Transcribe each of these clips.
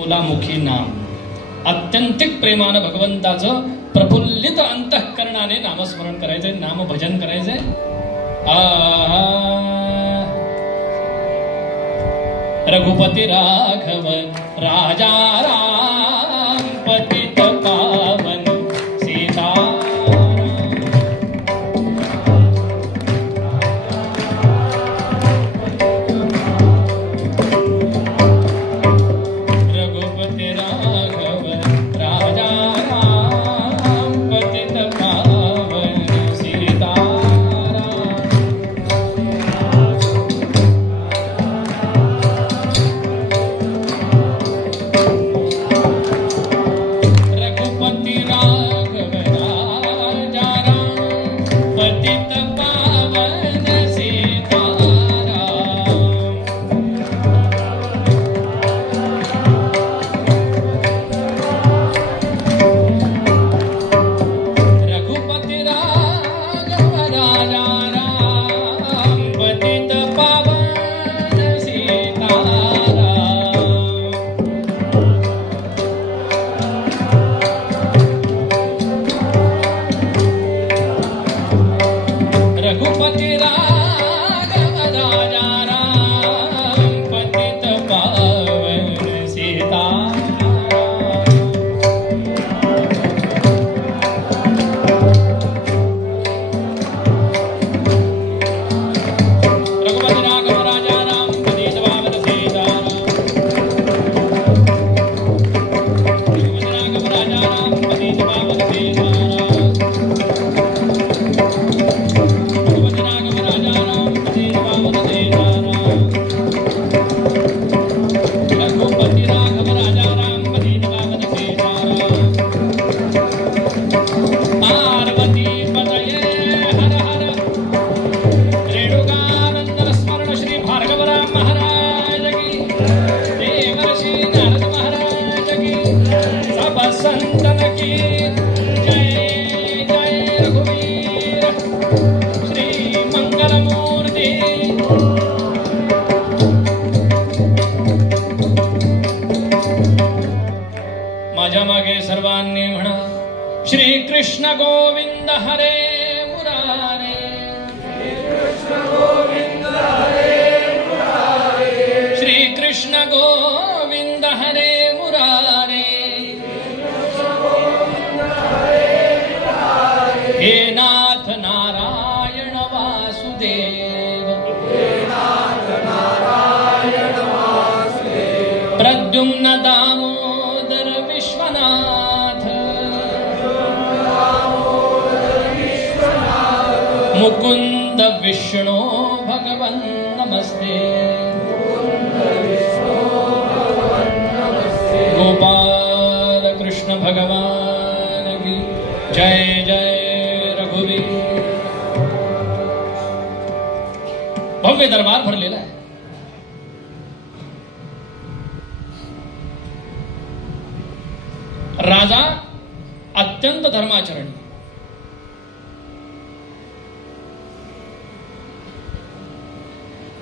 मुलामुखी नाम. अत्यंतिक प्रेमानं भगवंताचं प्रफुल्लित अंतःकरणाने नामस्मरण करायचंय, नामभजन करायचंय. रघुपती राघव राजा राम पतित पावन सीता. रघुपती राघव राजा राम पतित पावन सीता. माझ्या मागे सर्वांनी म्हणा, श्री कृष्ण गोविंद हरे मुरारे. श्री कृष्ण गोविंद हरे मुरारे. हे नाथ नारायण वासुदेव. प्रद्युम्न दामोदर विश्वनाथ. मुकुंद विष्णु भगवन् नमस्ते. गोपाल कृष्ण भगवान की जय. जय रघुवीर. भव्य दरबार भरलेला आहे. राजा अत्यंत धर्माचरणी.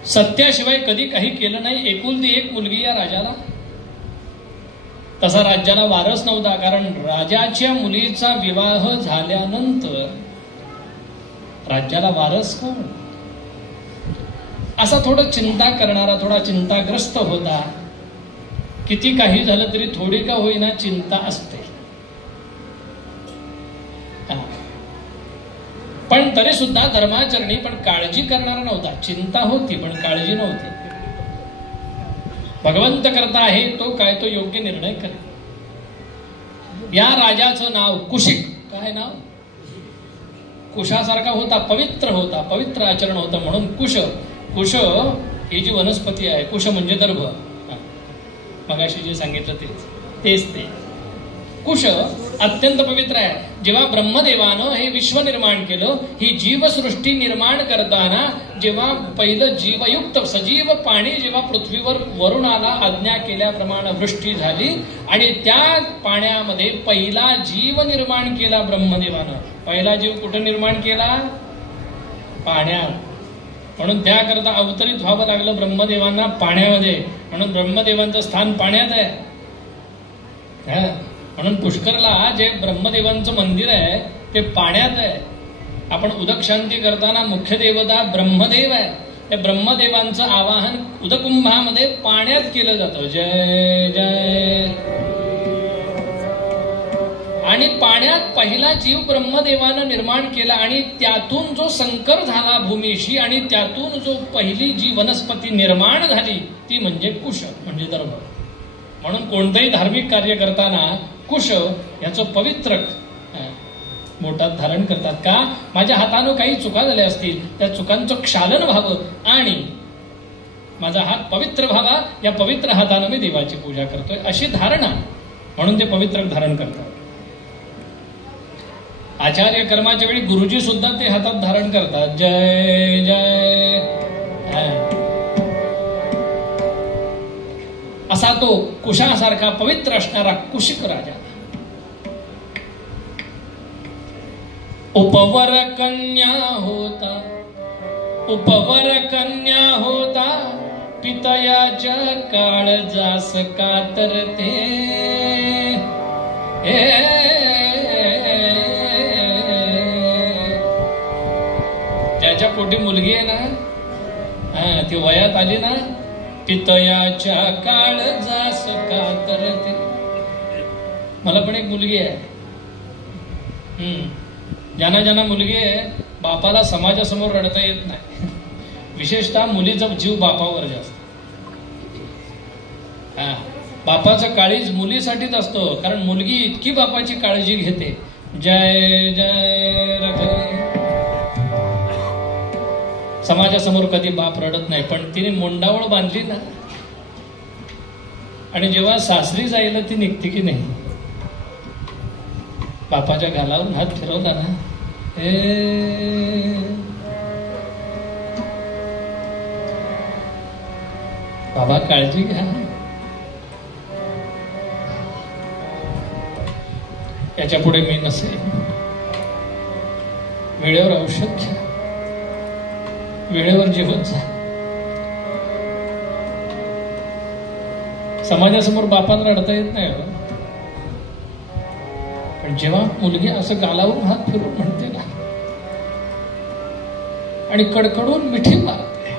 सत्याशिवाय कधी काही केलं नाही. एकुलती एक मुलगी या राजाला. तसा राज्याला वारस नव्हता, कारण राजाच्या मुलीचा विवाह झाल्यानंतर राज्याला वारस कोण, असा थोडं चिंता करणारा, थोडा चिंताग्रस्त होता. किती काही झालं तरी थोडी का होईना चिंता असते. पण तरी सुद्धा धर्माचरणी, पण काळजी करणारा नव्हता. चिंता होती पण काळजी नव्हती. भगवंत करता आहे तो काय, तो योग्य निर्णय करे. या राजाचं नाव कुशिक. काय नाव? कुशासारखा होता, पवित्र होता, पवित्र आचरण होतं, म्हणून कुश. कुश ही जी वनस्पती आहे, कुश म्हणजे दर्भ. मगाशी जे सांगितलं तेच ते. कुश अत्यंत पवित्र आहे. जेव्हा ब्रह्मदेवानं हे विश्व निर्माण केलं, ही जीवसृष्टी निर्माण करताना जेव्हा पहिलं जीवयुक्त सजीव पाणी जेव्हा पृथ्वीवर वरुणाला आज्ञा केल्याप्रमाणे वृष्टी झाली, आणि त्या पाण्यामध्ये पहिला जीव निर्माण केला ब्रह्मदेवानं. पहिला जीव कुठे निर्माण केला? पाण्यात. म्हणून त्याकरता अवतरित व्हावं लागलं ब्रह्मदेवांना पाण्यामध्ये. म्हणून ब्रह्मदेवांचं स्थान पाण्यात आहे. म्हणून पुष्करला जे ब्रह्मदेवांचं मंदिर आहे ते पाण्यात आहे. आपण उदक शांती करताना मुख्य देवता ब्रह्मदेव आहे. त्या ब्रह्मदेवांचं आवाहन उदकुंभामध्ये पाण्यात केलं जातं. जय जय. आणि पाण्यात पहिला जीव ब्रह्मदेवानं निर्माण केला आणि त्यातून जो संकर झाला भूमीशी आणि त्यातून जो पहिली जी वनस्पती निर्माण झाली ती म्हणजे कुश म्हणजे दर्भ. म्हणून कोणतंही धार्मिक कार्य करताना कुश याचं पवित्र बोटात धारण करतात. का? माझ्या हातानं काही चुका झाल्या असतील त्या चुकांचं क्षालन व्हावं आणि माझा हात पवित्र व्हावा. या पवित्र हातानं मी देवाची पूजा करतोय अशी धारणा म्हणून ते पवित्र धारण करतात. आचार्य कर्माच्या वेळी गुरुजी सुद्धा ते हातात धारण करतात. जय जय. असा तो कुशासारखा पवित्र असणारा कुशिक राजा. उपवर कन्या होता, उपवर कन्या होता, पितयाच्या काळजास कातरते. ज्याच्या पोटी मुलगी आहे ना ती वयात आली ना पितयाच्या काळजास कातरते. मला पण एक मुलगी आहे. ज्यांना ज्यांना मुलगी आहे बापाला समाजासमोर रडता येत नाही. विशेषतः मुलीचा जीव बापावर जास्त. बापाचं काळीज मुलीसाठीच असतो कारण मुलगी इतकी बापाची काळजी घेते. जय जय रघुवीर. समाजासमोर कधी बाप रडत नाही पण तिने मुंडावळ बांधली ना आणि जेव्हा सासरी जायला ती निघते की नाही बापाच्या गालावर हात फिरवला ना बाबा काळजी घ्या. याच्या पुढे मी नसेल. वेळेवर औषध घ्या, वेळेवर जेवत जा. समाजासमोर बापांना रडता येत नाही पण जेव्हा मुलगी असं गालावरून हात फिरून म्हणते ना आणि कडकडून मिठी मारते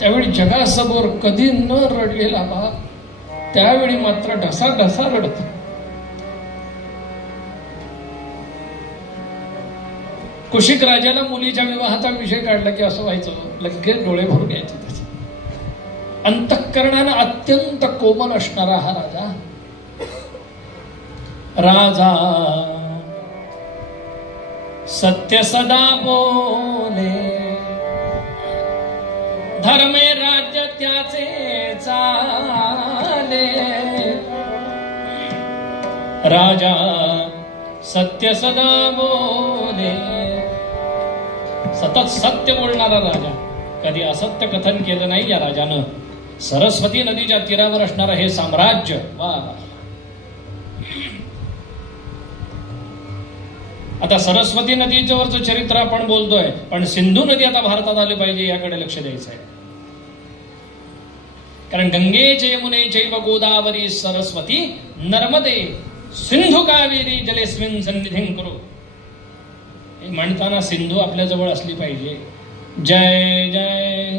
त्यावेळी जगासमोर कधी न रडलेला बाप त्यावेळी मात्र ढसा ढसा रडतो. कुशिक राजाला मुलीच्या विवाहाचा विषय काढला की असं व्हायचं लगेच डोळे भरून यायचे. त्याचे अंतःकरणानं अत्यंत कोमल असणारा हा राजा राजा सत्य सदा बोले धर्मे राज्य त्याचे चाले. राजा सत्य सदा बोले सतत सत्य बोलणारा राजा. कधी असत्य कथन केलं नाही या राजानं. सरस्वती नदीच्या तीरावर असणारं हे साम्राज्य वा. आता सरस्वती नदीच्या वरचं चरित्र आपण बोलतोय पण सिंधू नदी आता भारतात आली पाहिजे याकडे लक्ष द्यायचं आहे. कारण गंगे यमुने चैव गोदावरी सरस्वती नर्मदे सिंधू कावेरी जलेस्मिन सन्निधिं कुरु. म्हणताना सिंधू आपल्या जवळ असली पाहिजे. जय जय.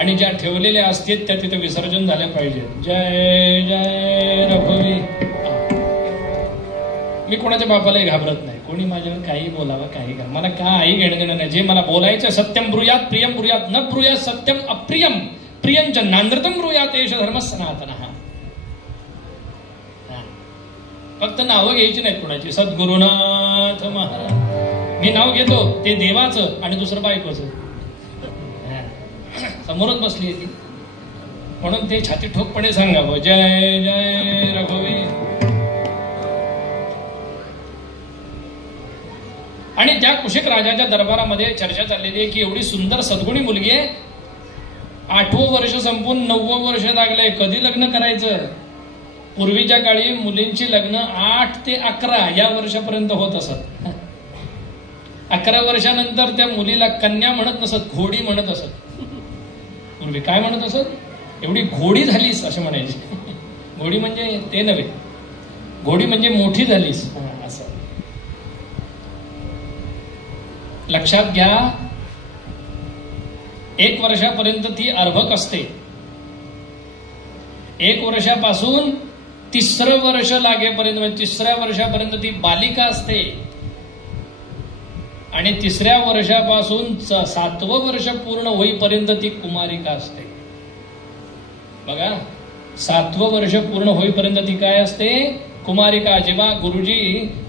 आणि ज्या ठेवलेल्या असतील त्या तिथे विसर्जन झाल्या पाहिजे. जय जय रघुवीर. मी कोणाच्या बापालाही घाबरत नाही. कोणी माझ्यावर काही बोलावं काही करा मला काही घेणं देणं नाही. जे मला बोलायचं सत्यम ब्रूयात प्रियम ब्रूयात न ब्रूयात सत्यम अप्रियम प्रियंच नांद्रतम ब्रूयात एष धर्म सनातन. फक्त नावं घ्यायची नाहीत कोणाची. सद्गुरुनाथ महाराज मी नाव घेतो ते देवाचं आणि दुसरं बायकोचं. समोरच बसली ती म्हणून ते छाती ठोकपणे सांगावं जय जय रघुवीर. आणि त्या कुशिक राजाच्या दरबारामध्ये चर्चा चाललेली आहे की एवढी सुंदर सद्गुणी मुलगी आहे. 8वं वर्ष संपून 9वं वर्ष लागलंय. कधी लग्न करायचं. पूर्वीच्या काळी मुलींची लग्न 8 ते 11 या वर्षापर्यंत होत असत. 11 वर्षानंतर त्या मुलीला कन्या म्हणत नसत घोडी म्हणत असत. पूर्वी काय म्हणत असत एवढी घोडी झालीस असं म्हणायचे. घोडी म्हणजे ते नव्हे, घोडी म्हणजे मोठी झालीस असं. लक्षात घ्या, 1 वर्षापर्यंत ती अर्भक असते. 1 वर्षापासून 3रं वर्ष लागेपर्यंत, म्हणजे 3ऱ्या वर्षापर्यंत ती बालिका असते. आणि 3ऱ्या वर्षापासून 7वं वर्ष पूर्ण होईपर्यंत ती कुमारिका असते. बघा, 7वं वर्ष पूर्ण होईपर्यंत ती काय असते? कुमारिका. जेव्हा गुरुजी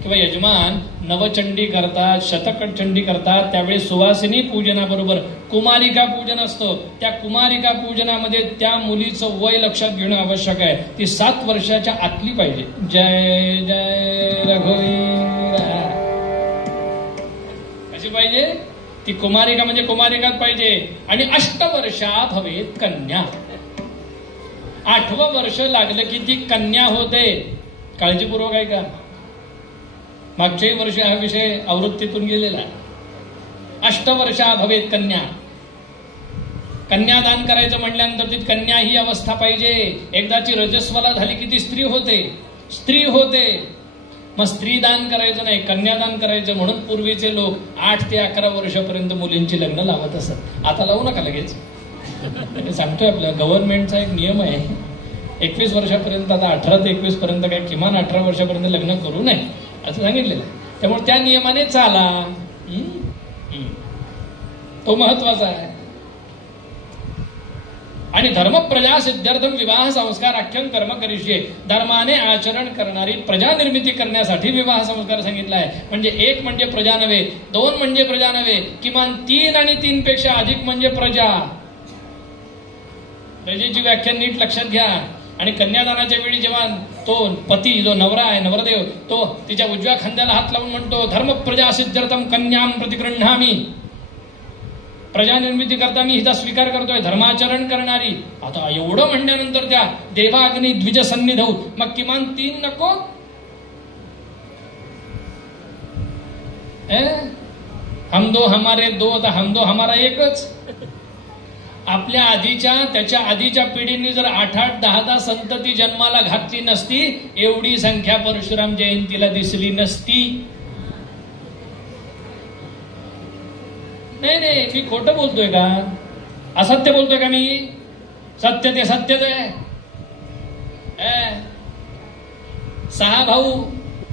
किंवा यजमान नवचंडी करतात, शतकचंडी करतात, त्यावेळी सुवासिनी पूजनाबरोबर कुमारिका पूजन असतं. त्या कुमारिका पूजनामध्ये त्या मुलीचं वय लक्षात घेणं आवश्यक आहे. ती 7 वर्षाच्या आतली पाहिजे. जय जय रघुवीर. कशी पाहिजे ती कुमारिका? म्हणजे कुमारिकाच पाहिजे. आणि 8 वर्षा भवेत कन्या. 8वं वर्ष लागलं की ती कन्या होते. काळजीपूर्वक आहे का? मागच्याही वर्षी हा विषय आवृत्तीतून गेलेला. 8 वर्षा भवेत कन्या. कन्यादान करायचं म्हटल्यानंतर ती कन्या ही अवस्था पाहिजे. एकदाची रजस्वला झाली की ती स्त्री होते. स्त्री होते. मग स्त्री दान करायचं नाही, कन्यादान करायचं. म्हणून पूर्वीचे लोक 8 ते 11 वर्षापर्यंत मुलींची लग्न लावत असत. आता लावू नका लगेच. सांगतोय, आपल्या गव्हर्नमेंटचा एक नियम आहे, 21 वर्षापर्यंत, आता 18 ते 21 पर्यंत काय, किमान 18 वर्षापर्यंत लग्न करू नये असं सांगितलेलं आहे. त्यामुळे त्या नियमाने चाला. तो महत्वाचा आहे. आणि धर्म प्रजा सिद्ध्यर्थम विवाह संस्कार आख्यम कर्म करिष्ये. धर्माने आचरण करणारी प्रजा निर्मिती करण्यासाठी विवाह संस्कार सांगितला आहे. म्हणजे 1 म्हणजे प्रजा नव्हे, 2 म्हणजे प्रजा नव्हे, किमान 3 आणि 3 पेक्षा अधिक म्हणजे प्रजा. प्रजेची व्याख्या नीट लक्षात घ्या. आणि कन्यादानाच्या वेळी जेव्हा तो पती, जो नवरा आहे, नवरदेव, तो तिच्या उजव्या खांद्याला हात लावून म्हणतो, धर्म प्रजा सिद्ध्यर्थम कन्याम प्रतिगृह्णामि. प्रजा निर्मिती करता मी हिचा स्वीकार करतोय, धर्माचरण करणारी. आता एवढं म्हणल्यानंतर त्या देवाग्नी द्विज सन्निधौ, मग किमान 3 नको? हम दो हमारे दो, आता हम दो हमारा एकच. आपल्या आधीच्या, त्याच्या आधीच्या पिढींनी जर 8-8, 10-10 संतती जन्माला घातली नसती, एवढी संख्या परशुराम जयंतीला दिसली नसती. नाही, मी खोटं बोलतोय का? असत्य बोलतोय का मी? सत्य ते सत्यच आहे. 6 भाऊ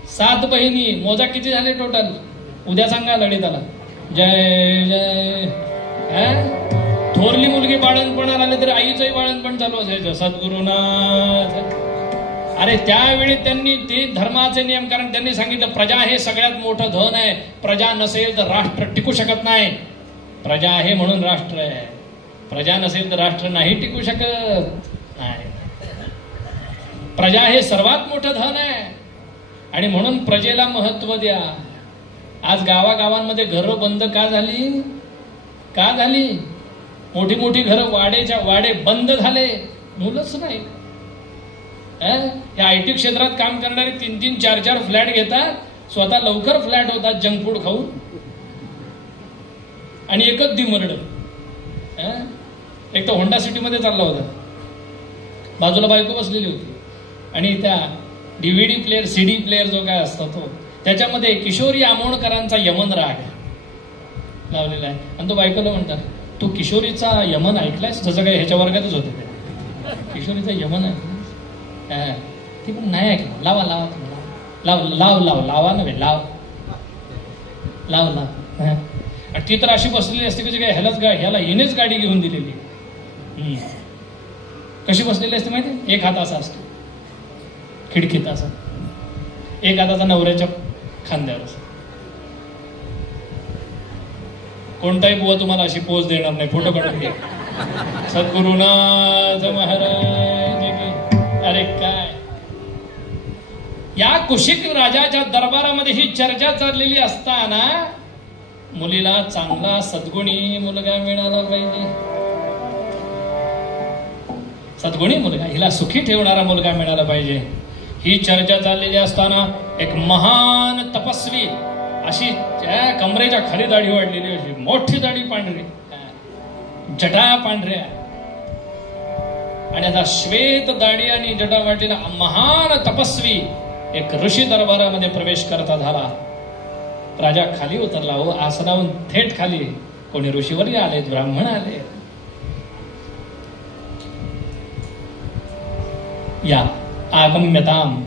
7 बहिणी, मोजा किती झाले टोटल? उद्या सांगा ललिताला. जय जय. थोरली मुलगी बाळणपणाला आले तरी आईचंही बाळणपण चालू असायचं. सद्गुरुनाथ. अरे त्यावेळी त्यांनी ते धर्माचे नियम, कारण त्यांनी सांगितलं प्रजा हे सगळ्यात मोठं धन आहे. प्रजा नसेल तर राष्ट्र टिकू शकत नाही. प्रजा आहे म्हणून राष्ट्र आहे. प्रजा नसेल तर राष्ट्र नाही टिकू शकत. नाही, प्रजा हे सर्वात मोठं धन आहे. आणि म्हणून प्रजेला महत्व द्या. आज गावागावांमध्ये घरं बंद का झाली? का झाली? मोठी मोठी घरं, वाडे बंद झाले. मुलंच नाही. या IT क्षेत्रात काम करणारे 3-3, 4-4 फ्लॅट घेतात. स्वतः लवकर फ्लॅट होतात जंक फूड खाऊन. आणि एकच दिमरड. एक तर होंडा सिटीमध्ये चालला होता, बाजूला बायको बसलेली होती. आणि त्या DVD प्लेअर, CD प्लेअर जो काय असतो तो, त्याच्यामध्ये किशोरी आमोणकरांचा यमन राग लावलेला आहे. आणि तो बायकोला म्हणतात, तू किशोरीचा यमन ऐकलायस? जसं काय ह्याच्या वर्गातच होते ते. किशोरीचा यमन ऐकलाय? ती पण नाही ऐकलं. लावा लावा लाव लाव लाव लावा नव्हे, लाव लाव लाव. आणि ती तर अशी बसलेली असते की ह्याला हिनेच गाडी घेऊन दिलेली. कशी बसलेली असते माहिती? एक हात असा असतो खिडकीत, असा एक हाताचा नवऱ्याच्या खांद्यावर असतो. कोणताही बुवा तुम्हाला अशी पोच देणार नाही. फोटो काढून घ्या. सद्गुरुनाथ महाराज की. अरे काय, या कुशिक राजाच्या दरबारामध्ये ही चर्चा चाललेली असताना मुलीला चांगला सद्गुणी मुलगा मिळाला पाहिजे. सद्गुणी मुलगा, हिला सुखी ठेवणारा मुलगा मिळाला पाहिजे. ही चर्चा चाललेली असताना एक महान तपस्वी, अशी कमरेच्या खाली दाढी वाढलेली, अशी मोठी दाढी, पांढरी जटा पांढऱ्या, आणि आता श्वेत दाढी आणि जटावाटीला महान तपस्वी एक ऋषी दरबारामध्ये प्रवेश करता झाला. राजा खाली उतरला. हो, आसनावून थेट खाली. कोणी ऋषीवर्य आले, ब्राह्मण आले. या आगम्यताम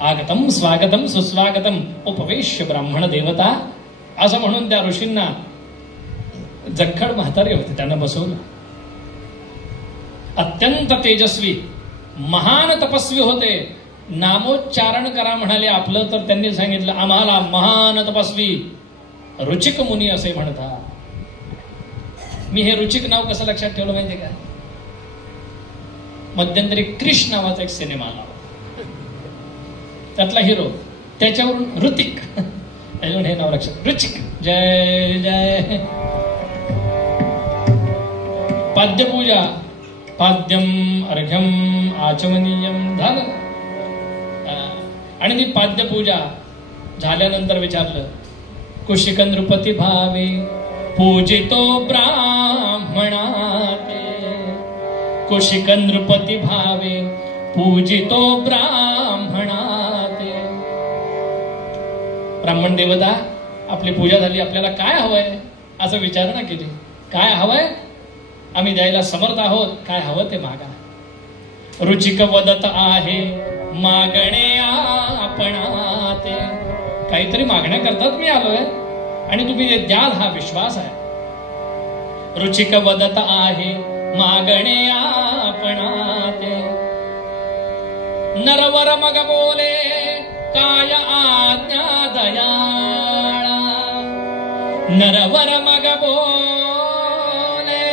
आगतम स्वागतम सुस्वागतम उपवेश्य ब्राह्मण देवता असं म्हणून त्या ऋषींना, जखड म्हातारे होते, त्यांना बसवलं. अत्यंत तेजस्वी महान तपस्वी होते. नामोच्चारण करा म्हणाले आपलं, तर त्यांनी सांगितलं आम्हाला महान तपस्वी रुचिक मुनी असे म्हणतात. मी हे रुचिक नाव कसं लक्षात ठेवलं माहितीये का? मध्यंतरी क्रिश नावाचा एक सिनेमा आला, त्यातला हिरो, त्याच्यावरून ऋतिक, त्याच्यावरून हे नाव लक्षात, रुचिक. जय जय. पाद्यपूजा, पाद्यम अर्घ्यम आचमनीयम झालं. आणि ती पाद्यपूजा झाल्यानंतर विचारलं, कुशिक नृपती भावे पूजितो ब्राह्मणाते. कुशिक नृपती भावे पूजितो ब्राह्मणाते. ब्राह्मण देवता, आपली पूजा झाली, आपल्याला काय हवंय असं विचारणा केली. काय हवंय? आम्ही द्यायला समर्थ आहोत, काय हवं ते मागा. रुचिक वदत आहे मागणे आपणाते. काहीतरी मागण्याकरताच मी आलोय आणि तुम्ही द्याल हा विश्वास आहे. रुचिक वदत आहे मागणे आपणाते. नरवर मग बोले काय आज्ञा दयाळा. नरवर मग बोले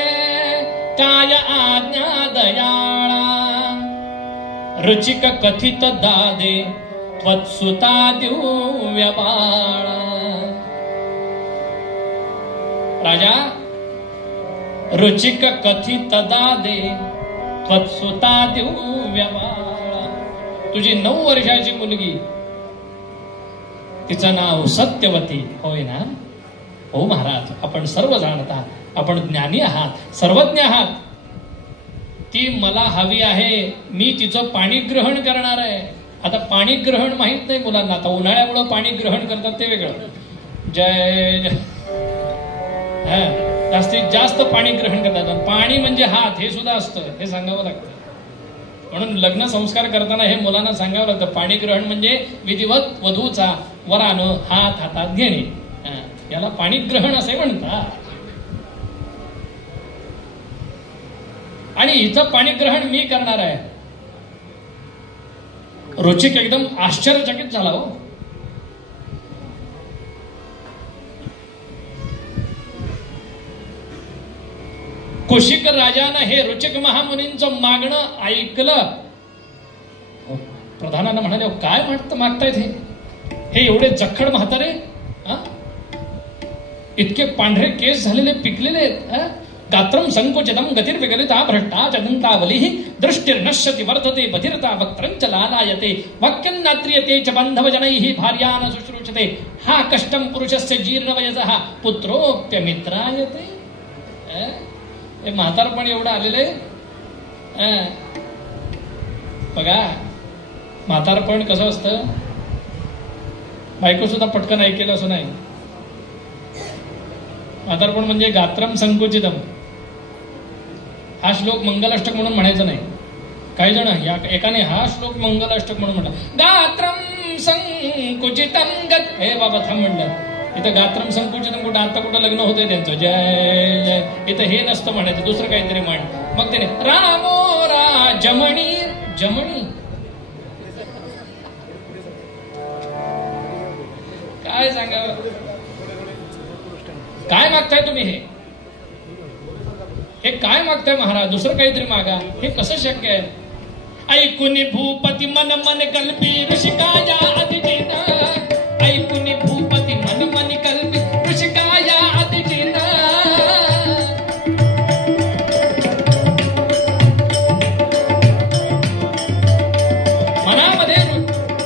काय आज्ञा दयाळा. रुचिक कथित दादे त्वत्सुता दिव्य बाळा. राजा, रुचिक कथित दादे त्वत्सुता दिव्य बाळा. तुझी 9 वर्षाची मुलगी, तिचं नाव सत्यवती होय ना? हो महाराज, आपण सर्व जाणता, आपण ज्ञानी आहात, सर्वज्ञ आहात. ती मला हवी आहे, मी तिचं पाणी ग्रहण करणार आहे. आता पाणी ग्रहण माहित नाही मुलांना, आता उन्हाळ्यामुळे पाणी ग्रहण करतात ते वेगळं. जय जय. जास्तीत जास्त पाणी ग्रहण करतात. पाणी म्हणजे हात, हे सुद्धा असतं, हे सांगावं लागतं. म्हणून लग्न संस्कार करताना हे मुलांना सांगावं लागतं. पाणी ग्रहण म्हणजे विधिवत वधूचा वरानं हात हातात घेणे, याला पाणी ग्रहण असे म्हणतात. आणि इथं पाणीग्रहण मी करणार आहे. रुचिक एकदम आश्चर्यचकित झाला. हो, कुशिक राजानं हे रुचिक महामुनींचं मागणं ऐकलं. प्रधानानं म्हणाले, काय मागतायत हे एवढे जखड म्हातारे, इतके पांढरे केस झालेले, पिकलेले आहेत. गात्रम संकुचितम गतिर्विगलिता भ्रष्टा जगंतावली दृष्टिर्नश्यति वर्धते बधिरता वक्त्रंच लालायते वाक्यन्नात्रियते च बांधवजनैः भार्यान शुश्रूषते हा कष्टम पुरुषस्य जीर्णवयसः पुत्रोप्यमित्रायते. हे म्हातारपण एवढं आलेलं आहे. बघा, म्हातारपण कसं असतं, बायको सुद्धा पटकन ऐकेल असं नाही. म्हातारपण म्हणजे गात्रम संकुचितम. हा श्लोक मंगलाष्टक म्हणून म्हणायचं नाही. काही जण एकाने हा श्लोक मंगलाष्टक म्हणून म्हणला, गात्रम संकुचितम गत. हे बाबा थांब म्हणलं, इथं गात्रम संकुचितम कुठं, आता कुठं लग्न होतंय त्यांचं, जय जय. इथं हे नसतं म्हणायचं, दुसरं काहीतरी म्हण. मग त्याने रामो राजमणी, जमणी काय सांगावं. काय मागताय तुम्ही? हे काय मागताय महाराज? दुसरं काहीतरी मागा. हे कसं शक्य आहे? ऐकून भूपती मन मन कल्पी ऋषिकाया अतिचित. ऐकून भूपती मन मन कल्पी ऋषिकाया अतिचित. मनामध्ये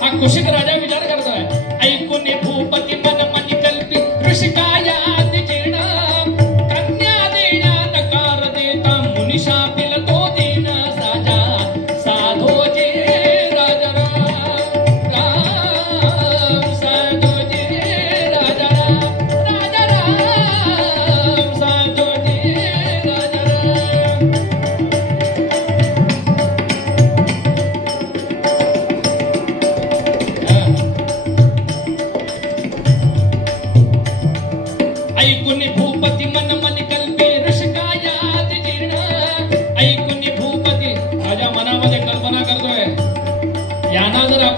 हा कुशिक राजा विचार करतोय. ऐकून भूपती मन मन कल्पी ऋषिकाया कन्या देण्या नकार देता मुनिशा पिल तो दिन साजा.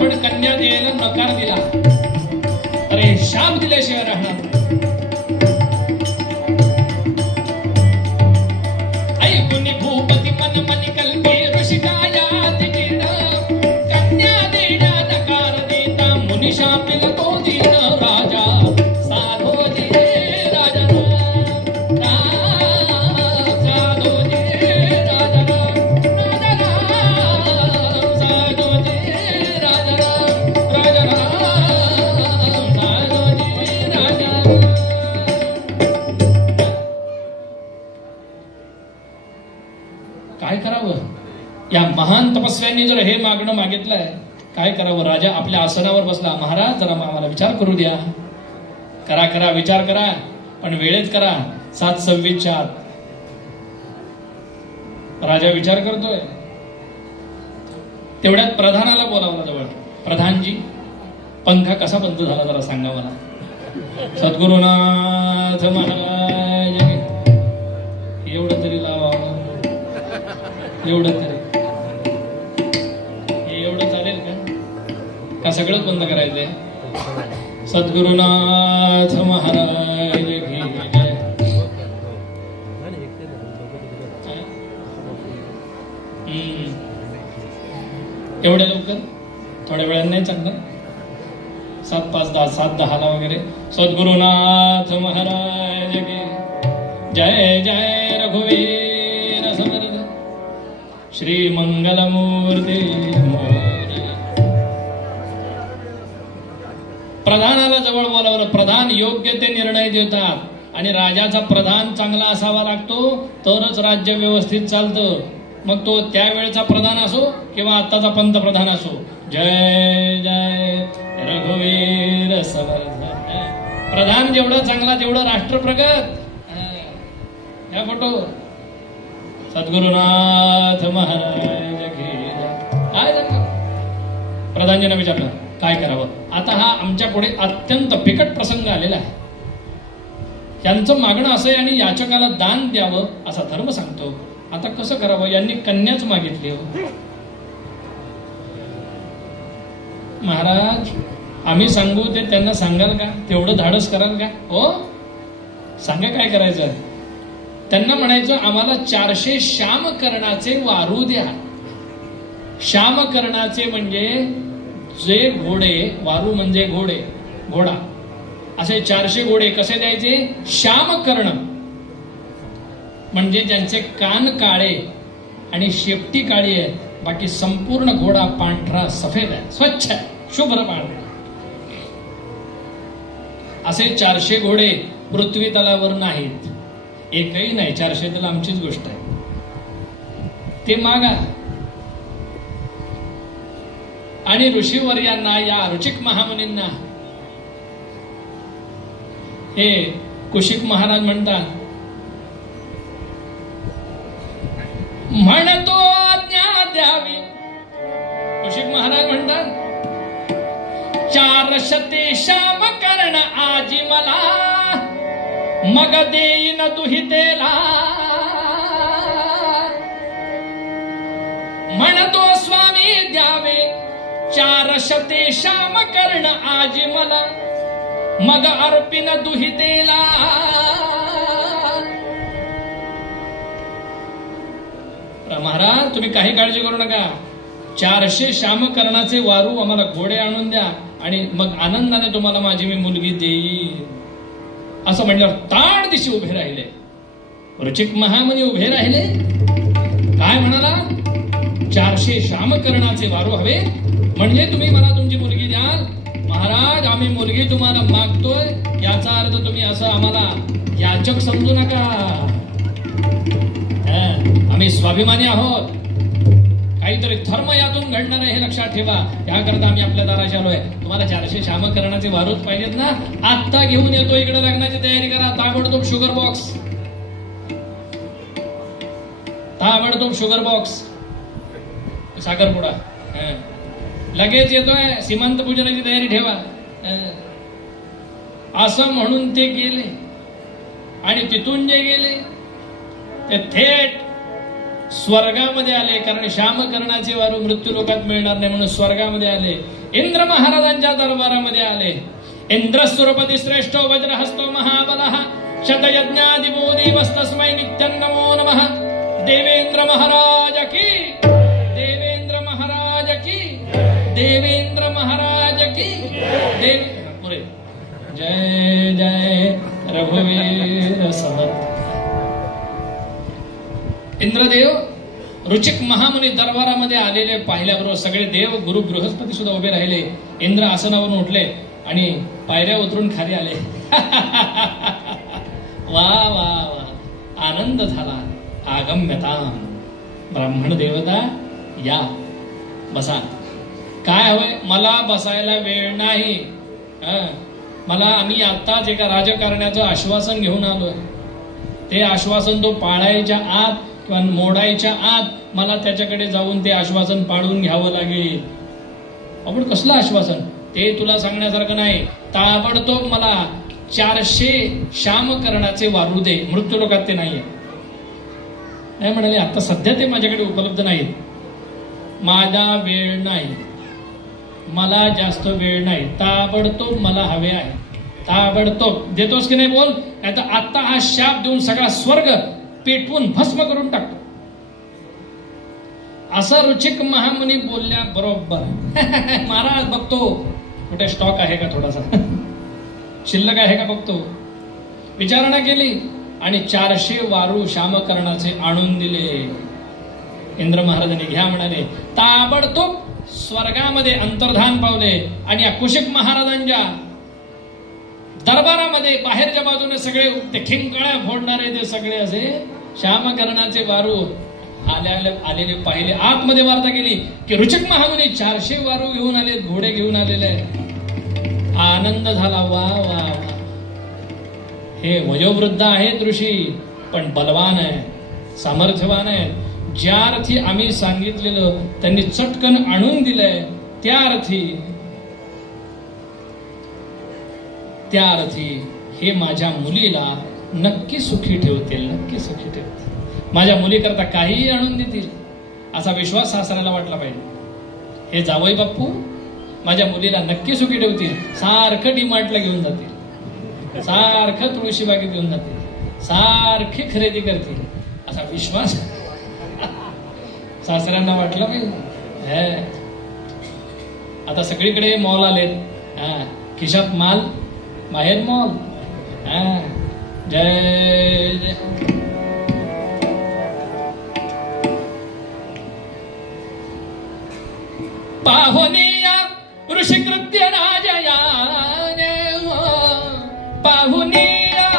आपण कन्या द्यायला नकार दिला अरे शाप दिल्याशिवाय राहणार ऐकून भूपती मन मनी कल्पे ऋषिकायात दीन कन्या देण्या नकार देता मुनी शापिल तो दीन राजा साधोजी राजा काय करावं या महान तपस्व्यांनी जर हे मागणं मागितलंय काय करावं राजा आपल्या आसनावर बसला महाराज जरा आम्हाला विचार करू द्या करा करा विचार करा पण वेळेत करा 7:26 आत राजा विचार करतोय तेवढ्यात प्रधानाला बोलावलं जवळ प्रधानजी पंखा कसा बंद झाला जरा सांगा मला सद्गुरुनाथ महाराज एवढं तरी लावावं एवढं तरी हे एवढं चालेल का सगळंच बंद करायचंय सद्गुरुनाथ महाराज की जय एवढ्या लवकर थोड्या वेळाने नाही चांगलं 7:05 वगैरे सद्गुरुनाथ महाराज की जय जय रघुवीर समर्थ श्री मंगलमूर्ती प्रधानाला जवळ बोलावलं प्रधान योग्य ते निर्णय देतात आणि राजाचा प्रधान चांगला असावा लागतो तरच राज्य व्यवस्थित चालतं मग तो त्यावेळचा प्रधान असो किंवा आताचा पंतप्रधान असो जय जय रघुवीर समर्थ प्रधान जेवढा चांगला तेवढं राष्ट्र प्रगत या फोटो सद्गुरुनाथ महाराज की काय प्रधानजींना विचारलं काय करावं आता हा आमच्या पुढे अत्यंत बिकट प्रसंग आलेला आहे यांचं मागणं असं आहे आणि याचकाला दान द्यावं असा धर्म सांगतो आता कसं करावं यांनी कन्याच मागितली हो महाराज आम्ही सांगू ते त्यांना सांगाल का तेवढं धाडस कराल का हो सांगा काय करायचं त्यांना म्हणायचं आम्हाला 400 श्यामकर्णाचे वारू द्या श्यामकर्णाचे म्हणजे जे घोडे वारू म्हणजे घोडा असे 400 घोडे कसे द्यायचे श्यामकर्ण म्हणजे ज्यांचे कान काळे आणि शेपटी काळी आहे बाकी संपूर्ण घोडा पांढरा सफेद आहे स्वच्छ आहे शुभ्र पांढरा असे 400 घोडे पृथ्वी तलावर नाहीत एकही नाही 400 तर आमचीच गोष्ट आहे ते मागा आणि ऋषीवर्यांना या रुचिक महामुनींना हे कुशिक महाराज म्हणतात म्हणतो आज्ञा द्यावी कुशिक महाराज म्हणतात 400 श्याम कर्ण आजी मला मग देईन दुहितेला म्हणतो स्वामी द्यावे 400 श्याम कर्ण आजी मला मग अर्पिन दुहितेला महाराज तुम्ही काही काळजी करू नका 400 श्यामकर्णाचे वारू आम्हाला घोडे आणून द्या आणि मग आनंदाने तुम्हाला माझी मी मुलगी देईल असं म्हणल्यावर ताड दिशी उभे राहिले रुचिक महामुनी उभे राहिले काय म्हणाला 400 श्यामकर्णाचे वारू हवे म्हणजे तुम्ही मला तुमची मुलगी द्याल महाराज आम्ही मुलगी तुम्हाला मागतोय याचा अर्थ तुम्ही असं आम्हाला याचक समजू नका आम्ही स्वाभिमानी आहोत काहीतरी धर्म यातून घडणार आहे हे लक्षात ठेवा याकरता आम्ही आपल्या दाराशी आलोय तुम्हाला 400 श्यामकर्णाचे वारूच पाहिजेत ना आत्ता घेऊन येतो इकडे लग्नाची तयारी करा ताबडतोब शुगर बॉक्स साखरपुडा लगेच येतोय सीमांत पूजनाची तयारी ठेवा असं म्हणून ते गेले आणि तिथून जे गेले ते थेट स्वर्गामध्ये आले कारण श्यामकर्णाचे वारू मृत्यू लोकात मिळणार नाही म्हणून स्वर्गामध्ये आले इंद्र महाराजांच्या दरबारामध्ये आले. इंद्रस्तुरपती श्रेष्ठो वज्रहस्तो महाबलः शतयज्ञादिपो देवस्तस्मै नित्यं नमो नमः. देवेंद्र महाराज की, देवेंद्र महाराज की, देवेंद्र महाराज की. पुरे जय जय रघुवीर समर्थ. इंद्रदेव रुचिक महामुनी दरबारामध्ये आलेले पाहिल्याबरोबर सगळे देव गुरु बृहस्पती सुद्धा उभे राहिले. इंद्र आसनावरून उठले आणि पायऱ्या उतरून खाली आले. वा वा वा, आनंद झाला. आगम्यता, ब्राह्मण देवता या, बसा. काय हवंय? मला बसायला वेळ नाही. मला, आम्ही आत्ताच एका राजकारण्याचं आश्वासन घेऊन आलोय. ते आश्वासन तो पाळायच्या आत किंवा मोडायच्या आत मला त्याच्याकडे जाऊन ते आश्वासन पाळून घ्यावं लागेल. आपण कसलं आश्वासन ते तुला सांगण्यासारखं नाही. ताबडतोब मला 400 शामकर्णाचे वारू दे. मृत्यू लोकात ते नाहीये. नाही म्हणाले, आता सध्या ते माझ्याकडे उपलब्ध नाहीत. माझा वेळ नाही, मला जास्त वेळ नाही. ताबडतोब मला हवे आहे. ताबडतोब देतोस की नाही बोल, नाही तर आता हा शाप देऊन सगळा स्वर्ग पेटवून भस्म करून टाकतो. असं रुचिक महामुनी बोलल्या बरोबर. महाराज बघतो कुठे स्टॉक आहे का, थोडासा शिल्लक आहे का बघतो. विचारणा केली आणि 400 वारू शामकर्णाचे आणून दिले. इंद्र महाराजांनी घ्या म्हणाले. ताबडतोब स्वर्गामध्ये अंतर्धान पावले आणि या कुशिक महाराजांच्या दरबारामध्ये बाहेरच्या बाजूने सगळे ते खिंकळ्या फोडणारे ते सगळे असे शामकर्णाचे वारू आलेले पाहिले. आतमध्ये वार्ता केली की रुचिक महामुनी 400 वारू घेऊन आले, घोडे घेऊन आलेले. आनंद झाला. वा वा वा, हे वयोवृद्ध आहेत ऋषी, पण बलवान आहे, सामर्थ्यवान आहे. ज्या अर्थी आम्ही सांगितलेलं त्यांनी चटकन आणून दिलंय, त्या अर्थी हे माझ्या मुलीला नक्की सुखी ठेवतील, नक्की सुखी ठेवतील. माझ्या मुलीकरता काहीही आणून देतील असा विश्वास सासऱ्याला वाटला पाहिजे. हे जावई बाप्पू माझ्या मुलीला नक्की सुखी ठेवतील. सारखं डीमार्टला घेऊन जातील, सारखं तुळशीबागेत घेऊन जातील, सारखी खरेदी करतील असा विश्वास सासऱ्यांना वाटलं पाहिजे. आता सगळीकडे मॉल आलेत. खिशात माल, बाहेर मॉल. जय जय. पाहुनिया ऋषिकृत्य राजयाने, पाहुनिया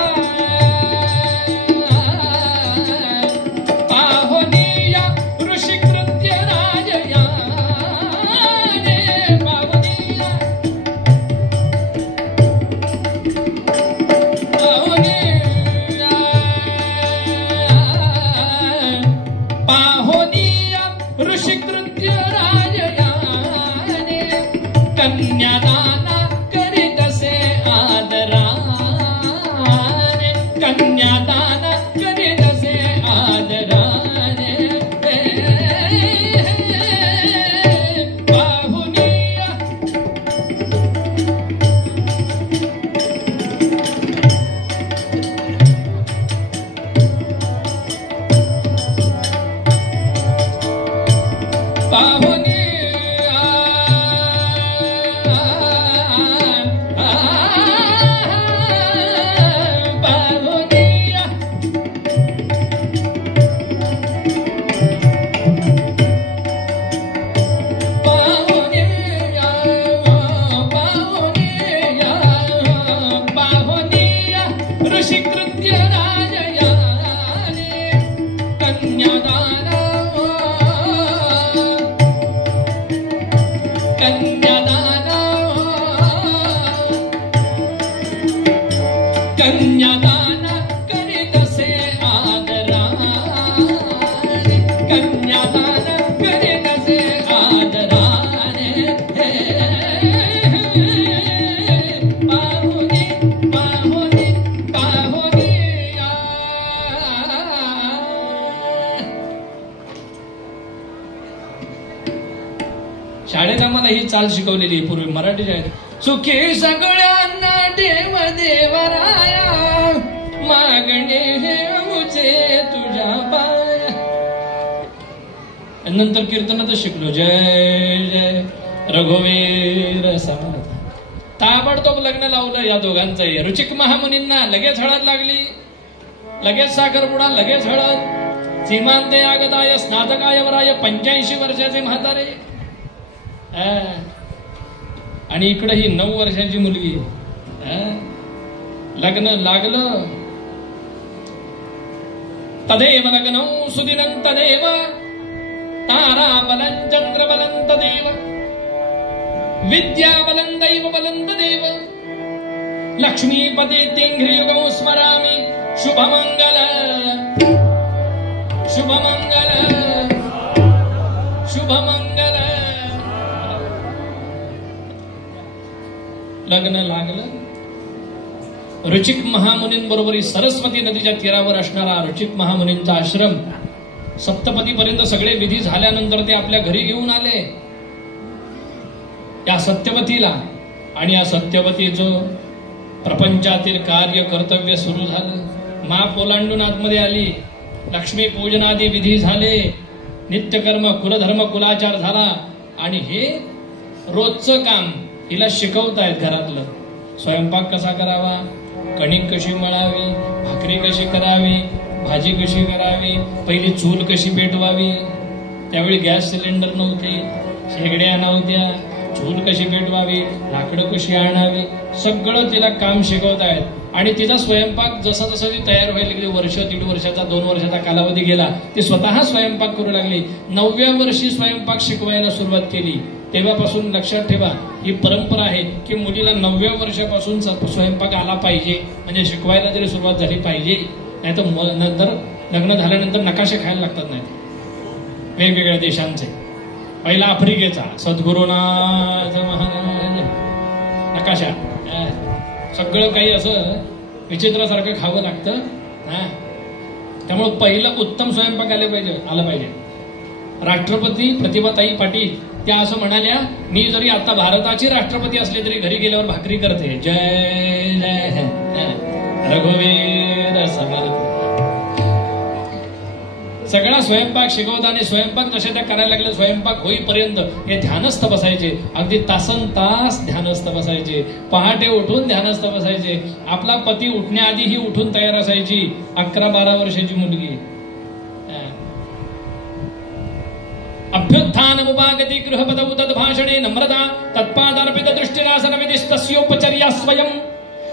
ऋषिकृत्य राजयाने, पाहुनिया पाहुनिया ऋषिकृत्य राजयाने, कन्यादाना करीतसे आदराने, कन्यादान करीतसे आदराने. पाहुनिया पाहुनिया शाळेत आम्हाला ही चाल शिकवलेली आहे पूर्वी मराठी शाळेत. सुखी सगळ्यांना देव देवराया, मागणे हे आमचे तुझ्या पाया. नंतर कीर्तनातच शिकलो, जय जय रघुवीर समर्थ. ताबडतोब लग्न लावलं या दोघांचंही. रुचिक महामुनींना लगेच हळद लागली, लगेच साखरपुडा, लगेच हळद. सीमांते आगदाय स्नातकाय वराय, 85 वर्षाचे म्हातारे. आणि इकडे ही 9 वर्षाची मुलगी. लग्न लागलं. तदेव लग्नं सुदिनं तदेव, तारा बलं चंद्र बलं तदेव, विद्या बलं दैव बलं तदेव, लक्ष्मीपते तिंघ्रियुगं स्मरामि. शुभमंगल शुभमंगल शुभमंगल. लग्न लागलं. रुचिक महामुनींबरोबर सरस्वती नदीच्या तीरावर असणारा रुचिक महामुनींचा आश्रम. सप्तपदीपर्यंत सगळे विधी झाल्यानंतर ते आपल्या घरी घेऊन आले या सत्यवतीला. आणि या सत्यवतीचं प्रपंचातील कार्य कर्तव्य सुरू झालं. माप ओलांडून आतमध्ये आली. लक्ष्मी पूजनादी विधी झाले. नित्यकर्म कुलधर्म कुलाचार झाला. आणि हे रोजचं काम हिला शिकवतायत घरातलं. स्वयंपाक कसा करावा, कणिक कशी मळावी, भाकरी कशी करावी, भाजी कशी करावी, पहिली चूल कशी पेटवावी. त्यावेळी गॅस सिलेंडर नव्हते, शेगड्या नव्हत्या. चूल कशी पेटवावी, लाकडं कशी आणावी, सगळं तिला काम शिकवतायत. आणि तिचा स्वयंपाक जसा जसा ती तयार व्हायला लागली, वर्ष 1.5 वर्षाचा 2 वर्षाचा कालावधी गेला, ती स्वतः स्वयंपाक करू लागली. 9व्या वर्षी स्वयंपाक शिकवायला सुरुवात केली. तेव्हापासून लक्षात ठेवा, ही परंपरा आहे की मुलीला 9व्या वर्षापासून स्वयंपाक आला पाहिजे, म्हणजे शिकवायला तरी सुरुवात झाली पाहिजे. नाही तर नंतर लग्न झाल्यानंतर नकाशे खायला लागतात. नाही वेगवेगळ्या देशांचे. पहिला आफ्रिकेचा सद्गुरुनाथ महाराज नकाशा. सगळं काही असं विचित्रासारखं खावं लागतं. त्यामुळे पहिलं उत्तम स्वयंपाक आला पाहिजे. राष्ट्रपती प्रतिभाताई पाटील त्या असं म्हणाल्या, मी जरी आता भारताची राष्ट्रपती असले तरी घरी गेल्यावर भाकरी करते. जय जय रघुवीर समर्थ. सगळा स्वयंपाक शिकवताना स्वयंपाक जसे त्या करायला लागले, स्वयंपाक होईपर्यंत हे ध्यानस्थ बसायचे. अगदी तासन तास ध्यानस्थ बसायचे. पहाटे उठून ध्यानस्थ बसायचे. आपला पती उठण्याआधी ही उठून तयार असायची. 11-12 वर्षाची मुलगी. अभ्युत्थानमुपागती गृहपदौ तद्भाषणे नम्रता तत्पादार्पित दृष्टिरासन विधिस्तस्योपचर्या स्वयं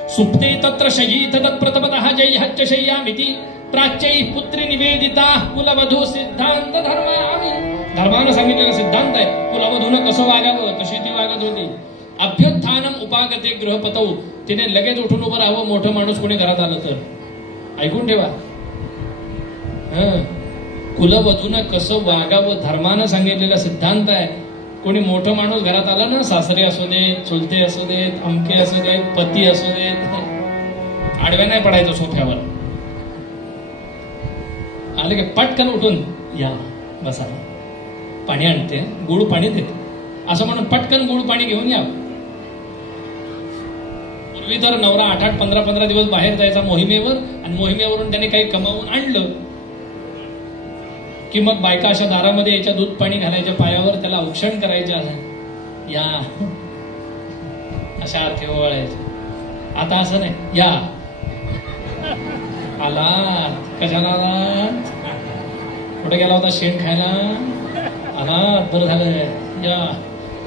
सुप्ते तत्र शयीत तत्प्रतपतः जय्यच्च शय्यामिति प्राच्यैः पुत्री निवेदिता कुलवधू सिद्धांत धर्मामि. धर्मानं सांगितलेला सिद्धांत आहे. कुलवधूनं कसं वागावं तशी ती वागत होती. अभ्युत्थानम उपागते गृहपतौ. तिने लगेच उठून उभं राहावं मोठं माणूस कोणी घरात आलं तर. ऐकून ठेवा. कुलवधूनं कसं वागावं धर्मानं सांगितलेला सिद्धांत आहे. कोणी मोठं माणूस घरात आला ना, सासरे असू देत, चुलते असू देत, अमके असू देत, पती असू देत, आडव्या नाही पडायचं सोफ्यावर. आले की पटकन उठून या बसा, पाणी आणते, गुळ पाणी देते असं म्हणून पटकन गुळ पाणी घेऊन या. पूर्वी तर नवरा 8-8, 15-15 दिवस बाहेर जायचा मोहिमेवर, आणि मोहिमेवरून त्याने काही कमावून आणलं की मग बायका अशा दारामध्ये याच्या दूध पाणी घालायच्या पायावर, त्याला औक्षण करायच्या. या अशा अर्थी ओवाळायच्या. आता असं नाही. या आलात, कशाला आलात, कुठे गेला होता शेण खायला, आलात, बरं झालं या.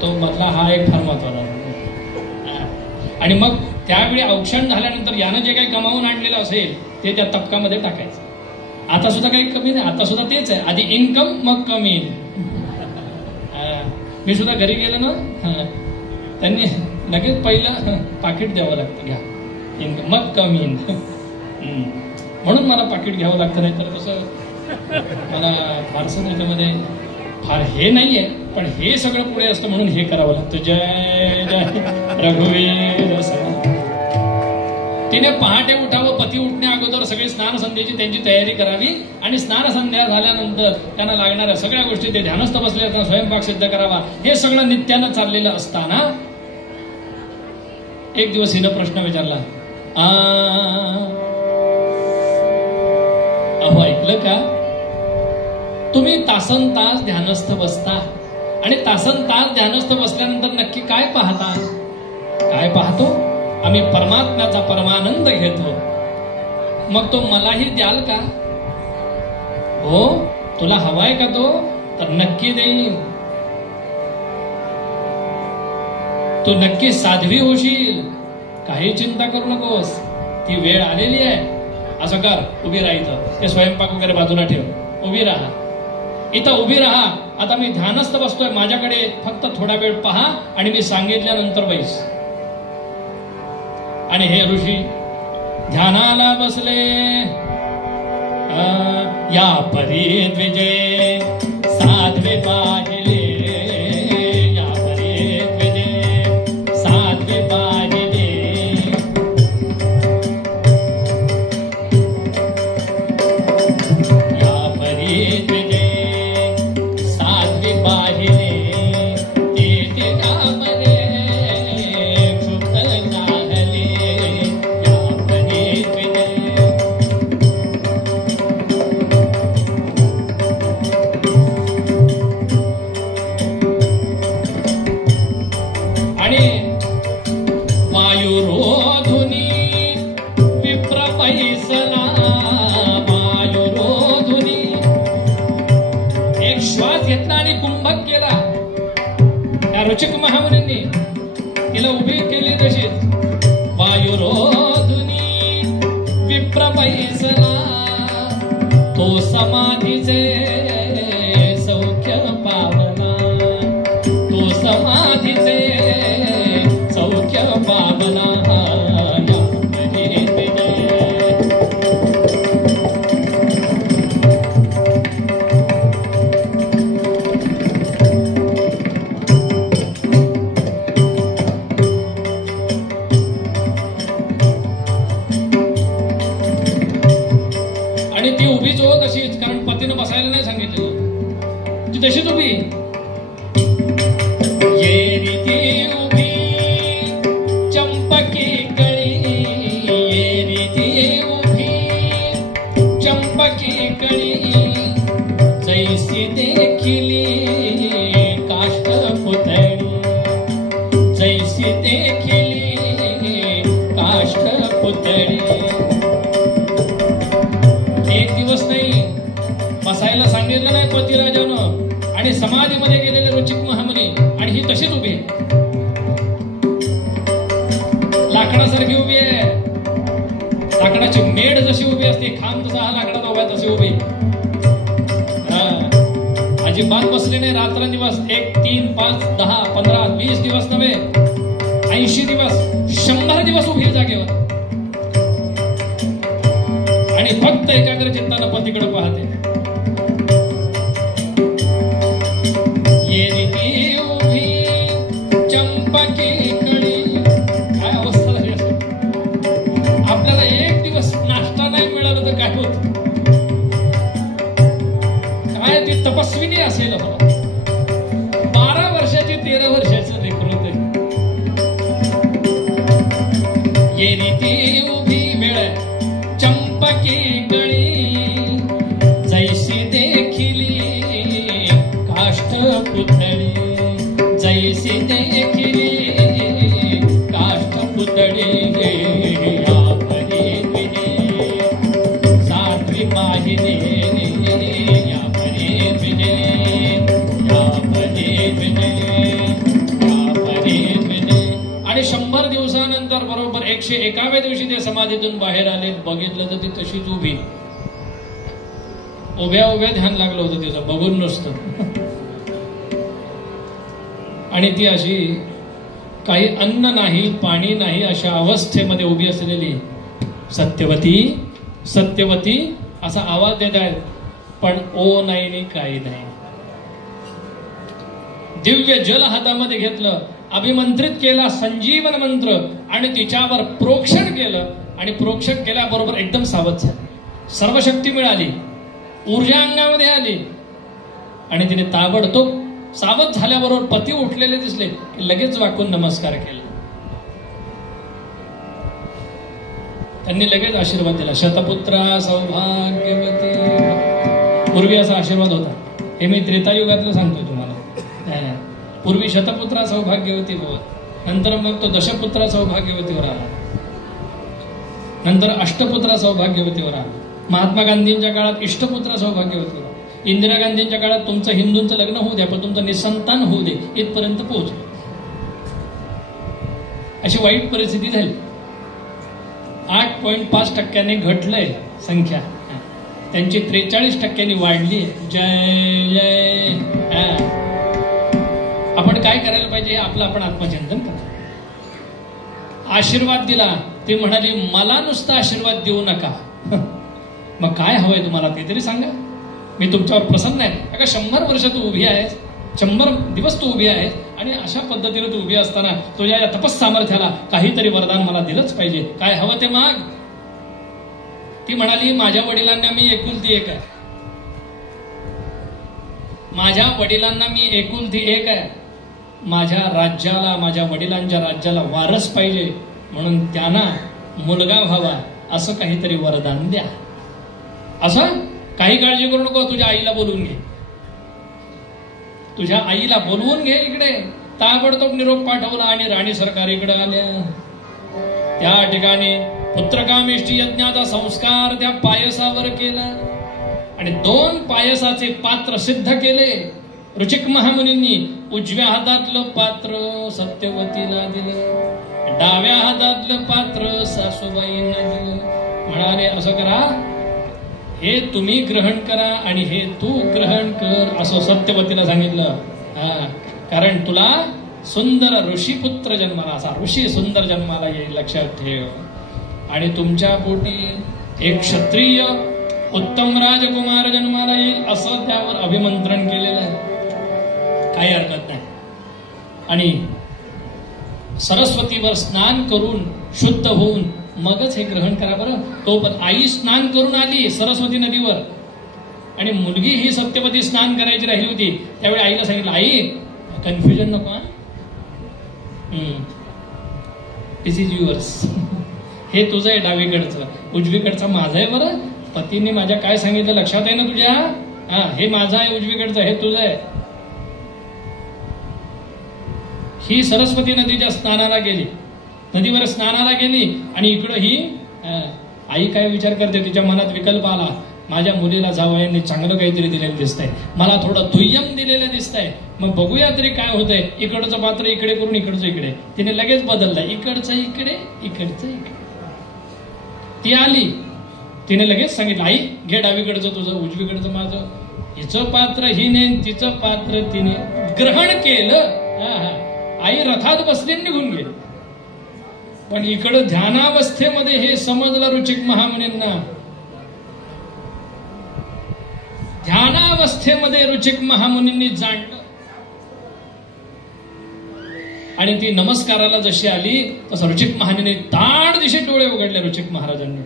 तो मधला हा एक फार महत्वाचा. आणि मग त्यावेळी औक्षण झाल्यानंतर यानं जे काही कमावून आणलेलं असेल ते त्या तपकामध्ये टाकायचं. आता सुद्धा काही कमी नाही, आता सुद्धा तेच आहे. आधी इन्कम मग कमी. मी सुद्धा घरी गेलो ना, त्यांनी लगेच पहिलं पाकिट द्यावं लागतं, घ्या इन्कम मग कमी. म्हणून मला पाकिट घ्यावं लागतं, नाही तर कसं मला फारसं त्याच्यामध्ये फार हे नाहीये, पण हे सगळं पुढे असतं म्हणून हे करावं लागतं. जय जय रघुवीर समर्थ. तिने पहाटे उठावं, पती उठण्या अगोदर सगळी स्नान संध्येची त्यांची तयारी करावी आणि स्नान संध्या झाल्यानंतर त्यांना लागणाऱ्या सगळ्या गोष्टी ते ध्यानस्थ बसले त्यांना स्वयंपाक सिद्ध करावा. हे सगळं नित्यानं चाललेलं असताना एक दिवस हिनं प्रश्न विचारला, अहो ऐकलं का, तुम्ही तासन तास ध्यानस्थ बसता आणि तासन तास ध्यानस्थ बसल्यानंतर नक्की काय पाहता? काय पाहतो? आम्ही परमात्म्याचा परमानंद घेतो. मग तो मलाही द्याल का? हो, तुला हवाय का तो? तर नक्की देईन. तू नक्की साध्वी होशील, काही चिंता करू नकोस. ती वेळ आलेली आहे. असं कर, उभी राहायचं, ते स्वयंपाक वगैरे बाजूला ठेव, उभी राहा. इथं उभी राहा. आता मी ध्यानस्थ बसतोय, माझ्याकडे फक्त थोडा वेळ पहा आणि मी सांगितल्यानंतर बैस. आणि हे ऋषी ध्यानाला बसले. या परी द्विजय साध्वे पाहिले, या परी द्विजय साध्वे पाहिले. या परी द्विजय साध्वे पाहिले, ते कामने क्षुब्ध झाले. या परी द्विजय. आणि वायुरोधुनी विप्र पैसला. वायुरोधुनी एक श्वास घेतला आणि कुंभक केला. त्या रुचिक महामुनींनी तिला उभी केली तशीच. वायुरोधुनी विप्र पैसला, तो समाधीचे सौख्य पावला. तो समाधीचे सौख्य पावला. आणि ती उभीच हो तशीच, कारण पतीनं बसायला नाही सांगितलं. ती तशीच उभी. ये रीती उभी चंपकी कळी, ये रीती उभी चंपकी कळी. जैसी देखिली काष्ठ पुतळी, जैसी देखिली काष्ठ पुतळी. एक दिवस नाही, बसायला सांगितलं नाही पतिराजानं, आणि समाधीमध्ये गेलेले रुचिक महामुनी, आणि ही तशीच उभी आहे. लाकडासारखी उभी आहे. लाकडाची मेढ जशी उभी असते, खांब तसा हा लाकडाचा उभा तशी उभी. अजिबात बसले नाही रात्रंदिवस. 1, 3, 5, 10, 15, 20 दिवस नव्हे, 80 दिवस, 100 दिवस उभी जागेवर. आणि फक्त एकाग्र चित्तानं पतीकडे पाहते. ये रीती उभी चंपकी कळी. काय अवस्था झाली असेल. आपल्याला एक दिवस नाश्ता नाही मिळाला तर काय होत? काय ती तपस्विनी असेल. 12 वर्षाची 13 वर्षाचं लेकरू ते. ये रीती उभी वेळ चंपकी कळी, जैसी देखिली काष्ठ पुतळी. जैसी देखिली काष्ठ पुतळी. या परी द्विजय साध्वी पाहिले, या परी द्विजय, या परी द्विजय, या परी द्विजय. आणि 100 दिवसानंतर बरोबर 101व्या दिवशी ते समाधीतून बाहेर आले. बघितलं तर ती तशीच उभी. उभ्या उभ्या ध्यान लागलं होतं तिचं, बघून नसतं. आणि ती अशी काही अन्न नाही, पाणी नाही, अशा अवस्थेमध्ये उभी असलेली सत्यवती, सत्यवती असा आवाज देत आहेत. पण ओ नाही आणि काही नाही. दिव्य जल हातामध्ये घेतलं, अभिमंत्रित केला संजीवन मंत्र, आणि तिच्यावर प्रोक्षण केलं. आणि प्रोक्षक केल्याबरोबर एकदम सावध झाली. सर्व शक्ती मिळाली, ऊर्जा अंगामध्ये आली आणि तिने ताबडतोब सावध झाल्याबरोबर पती उठलेले दिसले की लगेच वाकून नमस्कार केला. त्यांनी लगेच आशीर्वाद दिला. शतपुत्रा सौभाग्यवती. पूर्वी असा आशीर्वाद होता. हे मी त्रेतायुगातलं सांगतोय तुम्हाला. पूर्वी शतपुत्रा सौभाग्यवती भव, नंतर मग तो दशपुत्रा सौभाग्यवतीवर आला, नंतर अष्टपुत्रा सौभाग्यवतीवर आला. महात्मा गांधींच्या काळात इष्टपुत्रा सौभाग्यवतीवर, इंदिरा गांधींच्या काळात तुमचं हिंदूंचं लग्न होऊ द्या पण तुमचं निसंतान होऊ दे इथपर्यंत पोहोचलं. अशी वाईट परिस्थिती झाली. 8.5% घटलंय संख्या, त्यांची 43% वाढली. जय जय. आपण काय करायला पाहिजे? आपलं आपण आत्मचिंतन करा. आशीर्वाद दिला, ती म्हणाली मला नुसता आशीर्वाद देऊ नका, मग काय हवंय तुम्हाला ते तरी सांगा, मी तुमच्यावर प्रसन्न आहे. अगं 100 वर्ष तू उभी आहेस, 100 दिवस तू उभी आहेस आणि अशा पद्धतीने तू उभी असताना तुझ्या या तपस सामर्थ्याला काहीतरी वरदान मला दिलंच पाहिजे. काय हवं ते माग. ती म्हणाली माझ्या वडिलांना मी एकुलती एक आहे, माझ्या वडिलांना मी एकुलती एक आहे, माझ्या राज्याला, माझ्या वडिलांच्या राज्याला वारस पाहिजे, म्हणून त्यांना मुलगा व्हावा असं काहीतरी वरदान द्या. असं काही काळजी करू नको, तुझ्या आईला बोलवून घे, तुझ्या आईला बोलवून घे इकडे. ताबडतोब निरोप पाठवला आणि राणी सरकार इकडे आल्या. त्या ठिकाणी पुत्रकामेष्टी यज्ञाचा संस्कार त्या पायसावर केला आणि 2 पायसाचे पात्र सिद्ध केले. रुचिक महामुनींनी उजव्या हातातलं पात्र सत्यवतीला दिलं, डाव्या हातातलं पात्र सासूबाईंना दिलं. म्हणाले असं करा, हे तुम्ही ग्रहण करा आणि हे तू ग्रहण कर, असं सत्यवतीला सांगितलं. कारण तुला सुंदर ऋषीपुत्र जन्माला, असा ऋषी सुंदर जन्माला येईल, लक्षात ठेव. आणि तुमच्या पोटी एक क्षत्रिय उत्तम राजकुमार जन्माला येईल, असं त्यावर अभिमंत्रण केलेलं आहे. काही हरकत नाही. आणि सरस्वतीवर स्नान करून शुद्ध होऊन मगच हे ग्रहण करा बरं. तो पण आई स्नान करून आली सरस्वती नदीवर आणि मुलगी ही सत्यवती स्नान करायची राहिली होती. त्यावेळी आईला सांगितलं, आई कन्फ्युजन नको, दिस इज युअर्स. हे तुझं आहे डावीकडचं, उजवीकडचं माझं आहे बरं. पतीने माझ्या काय सांगितलं लक्षात आहे ना तुझ्या? हे माझं आहे उजवीकडचं, हे तुझं आहे. ही सरस्वती नदीच्या स्नानाला गेली, नदीवर स्नानाला गेली आणि इकडं ही आई काय विचार करते, तिच्या मनात विकल्प आला, माझ्या मुलीला जावयाने चांगलं काहीतरी दिलेलं दिसतंय, मला थोडं दुय्यम दिलेलं दिसतंय, मग बघूया तरी काय होतंय. इकडचं पात्र इकडे करून इकडचं इकडे, तिने लगेच बदललं, इकडचं इकडे इकडचं इकडे. ती आली, तिने लगेच सांगितलं, आई घे डावीकडचं तुझं, उजवीकडचं माझं. हिचं पात्र हिने, तिचं पात्र तिने ग्रहण केलं. आई रथात बसली निघून गेली. पण इकडं ध्यानावस्थेमध्ये हे समजलं रुचिक महामुनींना. ध्यानावस्थेमध्ये रुचिक महामुनींनी जाणलं आणि ती नमस्काराला जशी आली तसं रुचिक महामुनींनी ताड दिशे डोळे उघडले. रुचिक महाराजांनी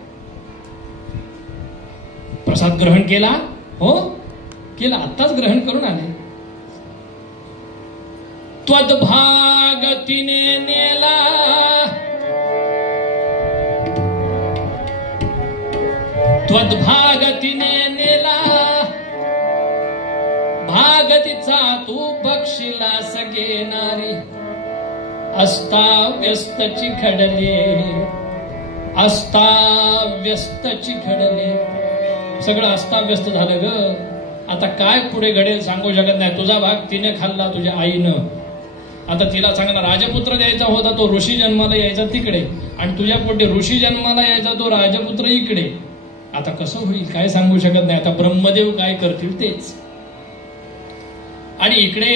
प्रसाद ग्रहण केला, हो केला, आत्ताच ग्रहण करून आले. त्वद्भागतीने नेला, त्वद्भागतीने नेला, भागतीचा तू बक्षिला सगे नारी. अस्ताव्यस्तची घडले, अस्ताव्यस्तची घडले. सगळं अस्ताव्यस्त झालं ग. आता काय पुढे घडेल सांगू शकत नाही. तुझा भाग तिने खाल्ला, तुझ्या आईनं. आता तिला चांगला राजपुत्र द्यायचा होता, तो ऋषी जन्माला यायचा तिकडे, आणि तुझ्या पोटी ऋषी जन्माला यायचा तो राजपुत्र इकडे. आता कसं होईल काय सांगू शकत नाही. आता ब्रह्मदेव काय करतील तेच. आणि इकडे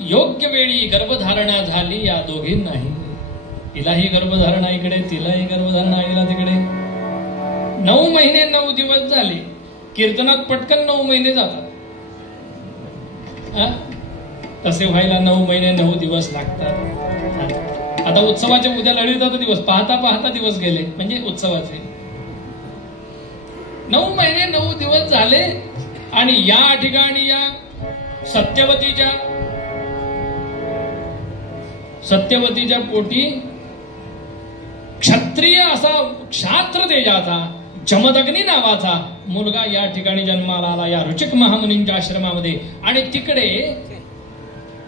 योग्य वेळी गर्भधारणा झाली या दोघींनाही. तिलाही गर्भधारणा इकडे, तिलाही गर्भधारणा आईला तिकडे. 9 महिने 9 दिवस झाले. कीर्तनात पटकन 9 महिने जातात, तसे व्हायला 9 महिने 9 दिवस लागतात. आता उत्सवाच्या उद्या ललिताचा दिवस, पाहता पाहता दिवस गेले, म्हणजे उत्सवाचे 9 महिने 9 दिवस झाले. आणि या ठिकाणी या सत्यवतीच्या पोटी क्षत्रिय असा क्षात्र तेजाचा जमदग्नी नावाचा मुलगा या ठिकाणी जन्माला आला, या ऋचिक महामुनींच्या आश्रमामध्ये. आणि तिकडे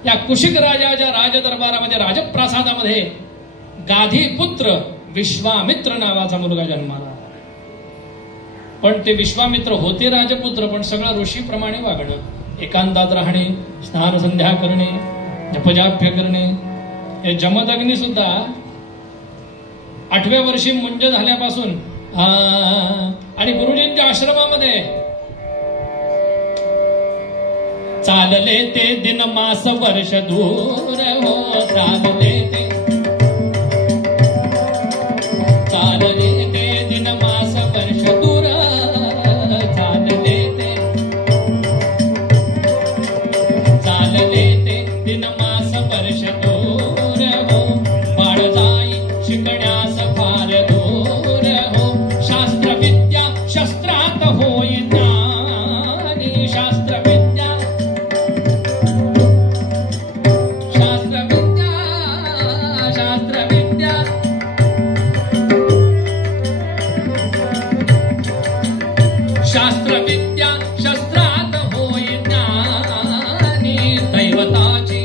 या कुशिक राजाच्या राजदरबारामध्ये, राजप्रासादामध्ये गाधीपुत्र विश्वामित्र नावाचा मुलगा जन्माला. पण ते विश्वामित्र होते राजपुत्र, पण सगळं ऋषीप्रमाणे वागणं, एकांतात राहणे, स्नान संध्या करणे, जपजाप्य करणे. हे जमदग्नी सुद्धा 8व्या वर्षी मुंज झाल्यापासून आणि गुरुजींच्या आश्रमामध्ये चालले ते दिन मास वर्ष दूर हो, चालले ते दिन मास वर्ष दूर, चालले ते दिन मास वर्ष दूर हो, बाळ जाई शिकण्यास फार दूर हो, शास्त्रविद्या शस्त्रात होई ज्ञानी, शास्त्रविद्या शस्त्रात होई ज्ञानी, दैवताची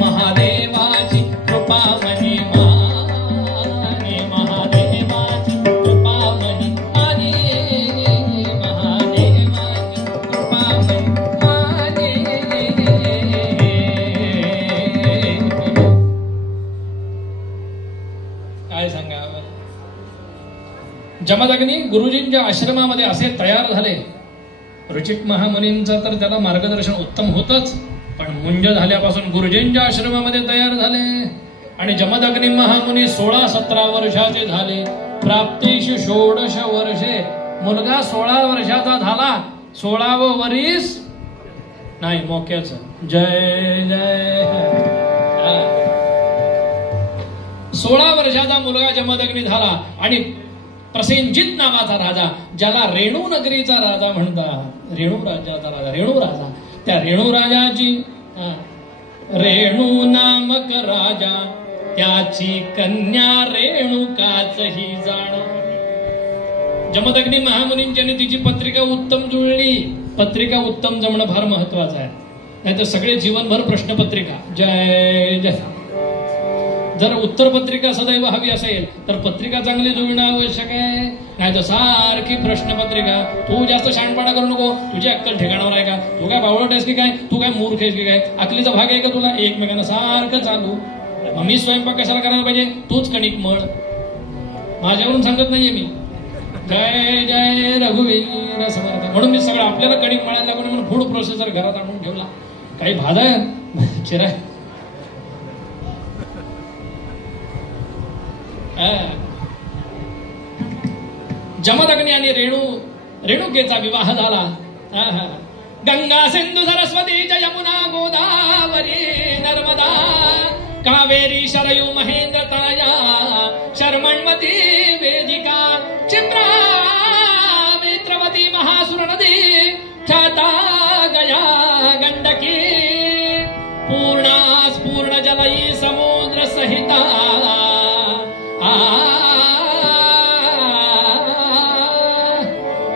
महादेवाची कृपा मनी मानी, महादेवाची कृपा मनी मानी, महादेवाची कृपा मनी मानी. काय सांगावं. जमदग्नी गुरुजींच्या आश्रमामध्ये असे तयार झाले. ऋचिक महामुनींचं तर त्याला मार्गदर्शन उत्तम होतच, पण मुंज झाल्यापासून गुरुजींच्या आश्रमामध्ये तयार झाले. आणि जमदग्नी महामुनी 16-17 वर्षाचे झाले. प्राप्तीश 16 वर्षे, मुलगा 16 वर्षाचा झाला. 16वं वरीस नाही मोक्याचं. जय जय. 16 वर्षाचा मुलगा जमदग्नी झाला. आणि प्रसेनजित नावाचा राजा, ज्याला रेणू नगरीचा राजा म्हणतात, रेणू राज्याचा राजा, रेणू राजा, त्या रेणू राजाची रेणू नामक राजा, त्याची कन्या रेणुकाच ही जाण. जमदग्नी महामुनींच्याने तिची पत्रिका उत्तम जुळली. पत्रिका उत्तम जमणं फार महत्वाचं आहे, नाहीतर सगळे जीवनभर प्रश्नपत्रिका. जय जय. जर उत्तर पत्रिका सदैव हवी असेल तर पत्रिका चांगली जुळणं आवश्यक आहे, नाही तर सारखी प्रश्नपत्रिका. तू जास्त शहाणपणा करू नको, तुझी अक्कल ठिकाणावर आहे का, तू काय बावळट आहेस की काय, तू काय मूर्ख आहेस की काय, अकलीचा भाग आहे का तुला, एकमेकांना सारखं चालू. मग मी स्वयंपाक कशाला करायला पाहिजे, तूच कणिक मळ, माझ्यावरून सांगत नाहीये मी. जय जय रघुवीर समर्थ. म्हणून मी सगळं आपल्याला कणिक मळायला लागून म्हणून फूड प्रोसेसर घरात आणून ठेवला. काही भादा चिरा. जमदग्नी आणि रेणुकेचा विवाह झाला. गंगा सिंधू सरस्वती यमुना गोदावरी नर्मदा कावेरी शरयू महेंद्र तनया शर्मण्वती वेदिका चित्रा मित्रवती महासुर नदी ख्याता गया गंडकी पूर्णा स्पूर्ण जलई समुद्र सहिता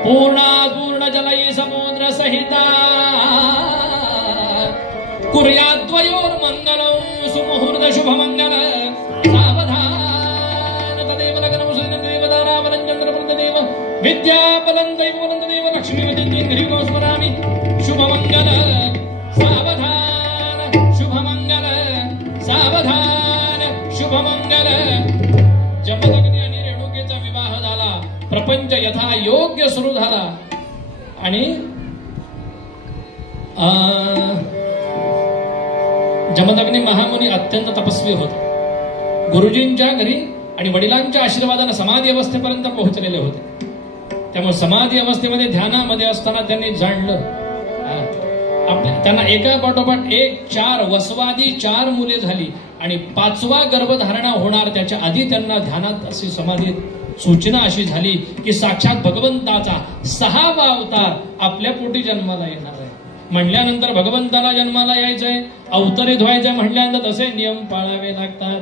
पूर्ण जलई समुद्र सहिता कुर्याद्वयोर मंगलम सुमुहूर्त शुभ मंगल सावधान तदेव लग्नम सुदेव दारावनं चंद्र प्रदेव विद्या बलं दैव बलं देव लक्ष्मी विद्येन घरीको स्मरामि शुभ मंगल सावधान शुभ मंगल सावधान शुभ मंगल. जमदग्नी आणि रेणुकेचा विवाह झाला. प्रपंच यथा योग्य सुरू झाला. आणि जमदग्नी महामुनी अत्यंत तपस्वी होते. गुरुजींच्या घरी आणि वडिलांच्या आशीर्वादाने समाधी अवस्थेपर्यंत पोहोचलेले होते. त्यामुळे समाधी अवस्थेमध्ये ध्यानामध्ये असताना त्यांनी जाणलं त्यांना एका पाठोपाठ एक 4 वसवादी 4 मुले झाली आणि 5वा गर्भधारणा होणार त्याच्या आधी त्यांना ध्यानात अशी समाधीत सूचना अशी झाली की साक्षात भगवंताचा 6वा अवतार आपल्या पोटी जन्माला येणार आहे. म्हणल्यानंतर भगवंताला जन्माला यायचंय, अवतरित व्हायचंय म्हणल्यानंतर तसे नियम पाळावे लागतात.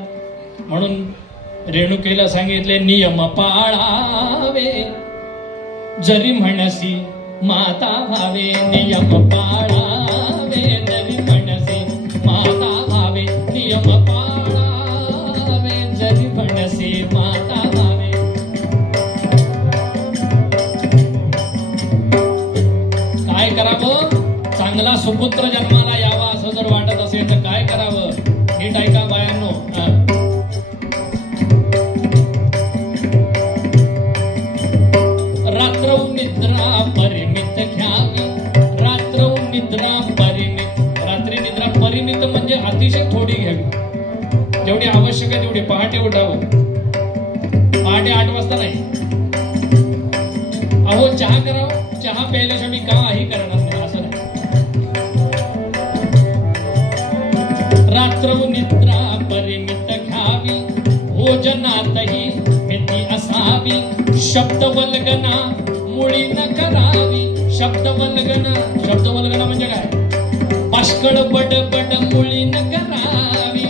म्हणून रेणुकेला सांगितले नियम पाळावे जरी म्हणसी माता भावे, नियम पाळावे जरी म्हणसी माता भावे, नियम पाळावे जरी म्हणसी माता भावे. काय करावं? चांगला सुपुत्र जन्माला यावा असं जर वाटत असेल तर काय करावं? नीट ऐका बायांनो. रात्र निद्रा परिमित घ्यावी, रात्र निद्रा परिमित. रात्री निद्रा परिमित म्हणजे अतिशय थोडी घ्यावी, जेवढी आवश्यक आहे तेवढी. पहाटे उठावं, पहाटे 8 वाजता नाही. अहो चहा करावं, चहा प्यायल्याशिवाय मी काही करणार नाही असं नाही. रात्र निद्रा परिमित घ्यावी, भोजनातही मिती असावी, शब्दवल्गना मुळी न करावी. शब्दवल्गना, शब्दवल्गना म्हणजे काय? पाष्कळ बडबड मुळी न करावी.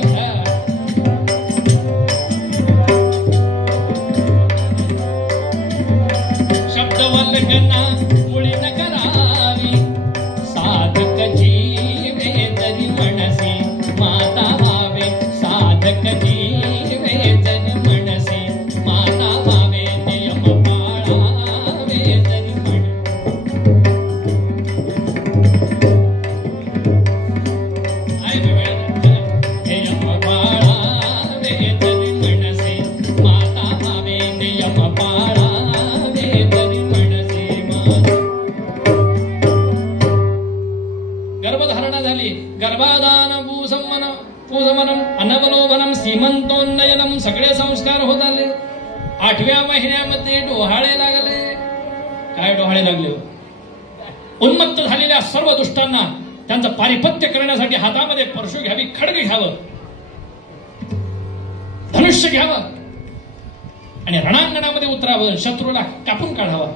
शब्दवल्गना मुळी न करावी. साधक जीवे तरी म्हणसी माता भावे, साधक जीवे तरी म्हणसी माता भावे, नियम पाळावे तरी म्हण. नियम पाळावे तरी म्हणसी माता भावे, नियम पाळावे तरी म्हणसी माता. गर्भधारणा झाली, गर्भाधान पूजमनम अनवलोभनम सीमंतोन्नयनम सगळे संस्कार होत आले. 8व्या महिन्यामध्ये डोहाळे लागले. काय डोहाळे लागले? उन्मत्त झालेल्या सर्व दुष्टांना त्यांचं पारिपत्य करण्यासाठी हातामध्ये परशु घ्यावी, खड्ग घ्यावं, धनुष्य घ्यावं आणि रणांगणामध्ये उतरावं, शत्रूला कापून काढावा,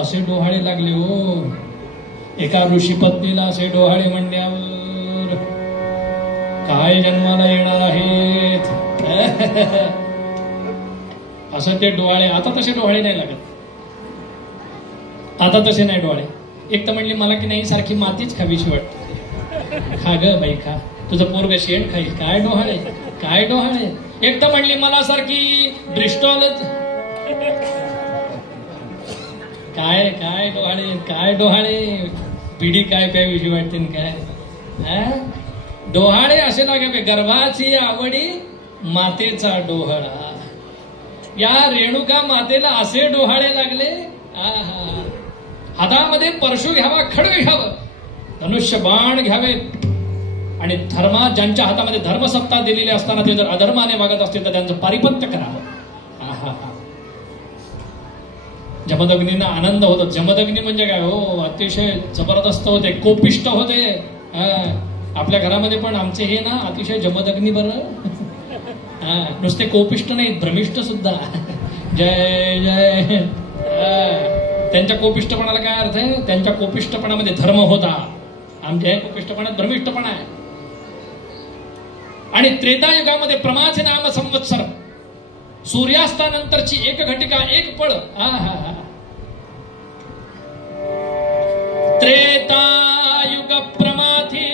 असे डोहाळे लागले. हो, एका ऋषी पत्नीला असे डोहाळे म्हणण्यावर काय जन्माला येणार आहेत? असं ते डोहाळे. आता तसे डोहाळे नाही लागत, आता तसे नाही डोहाळे. एक तर म्हणली मला की नाही सारखी मातीच खावीशी वाटते. खा ग बाई खा, तुझं पोरग शेण खाईल. काय डोहाळे, काय डोहाळे. एक तर म्हणली मला सारखी ब्रिस्टॉलच. काय काय डोहाळे, काय डोहाळे. पिढी काय प्यावीशी वाटते काय? डोहाळे असे लागावे. गर्भाची आवडी मातेचा डोहाळा. या रेणुका मातेला असे डोहाळे लागले. हातामध्ये परशु घ्यावा, खड्ग घ्यावं, धनुष्य बाण घ्यावेत आणि ज्यांच्या हातामध्ये धर्मसत्ता दिलेली असताना ते जर अधर्माने वागत असतील तर त्यांचं पारिपत्य करावं. जमदग्नींना आनंद होतो. जमदग्नी म्हणजे काय? हो, अतिशय जबरदस्त होते, कोपिष्ट होते. आपल्या घरामध्ये पण आमचे हे ना अतिशय जमदग्नी. बरं, नुसते कोपिष्ट नाही, भ्रमिष्ट सुद्धा. जय जय. त्यांच्या कोपिष्टपणाला काय अर्थ आहे? त्यांच्या कोपिष्टपणामध्ये धर्म होता, आमच्या कोपिष्टपणात भ्रमिष्टपणा आहे. आणि त्रेतायुगामध्ये प्रमाचे नाम संवत्सर, सूर्यास्तानंतरची 1 घटिका 1 पळ. त्रेतायुग प्रमाथी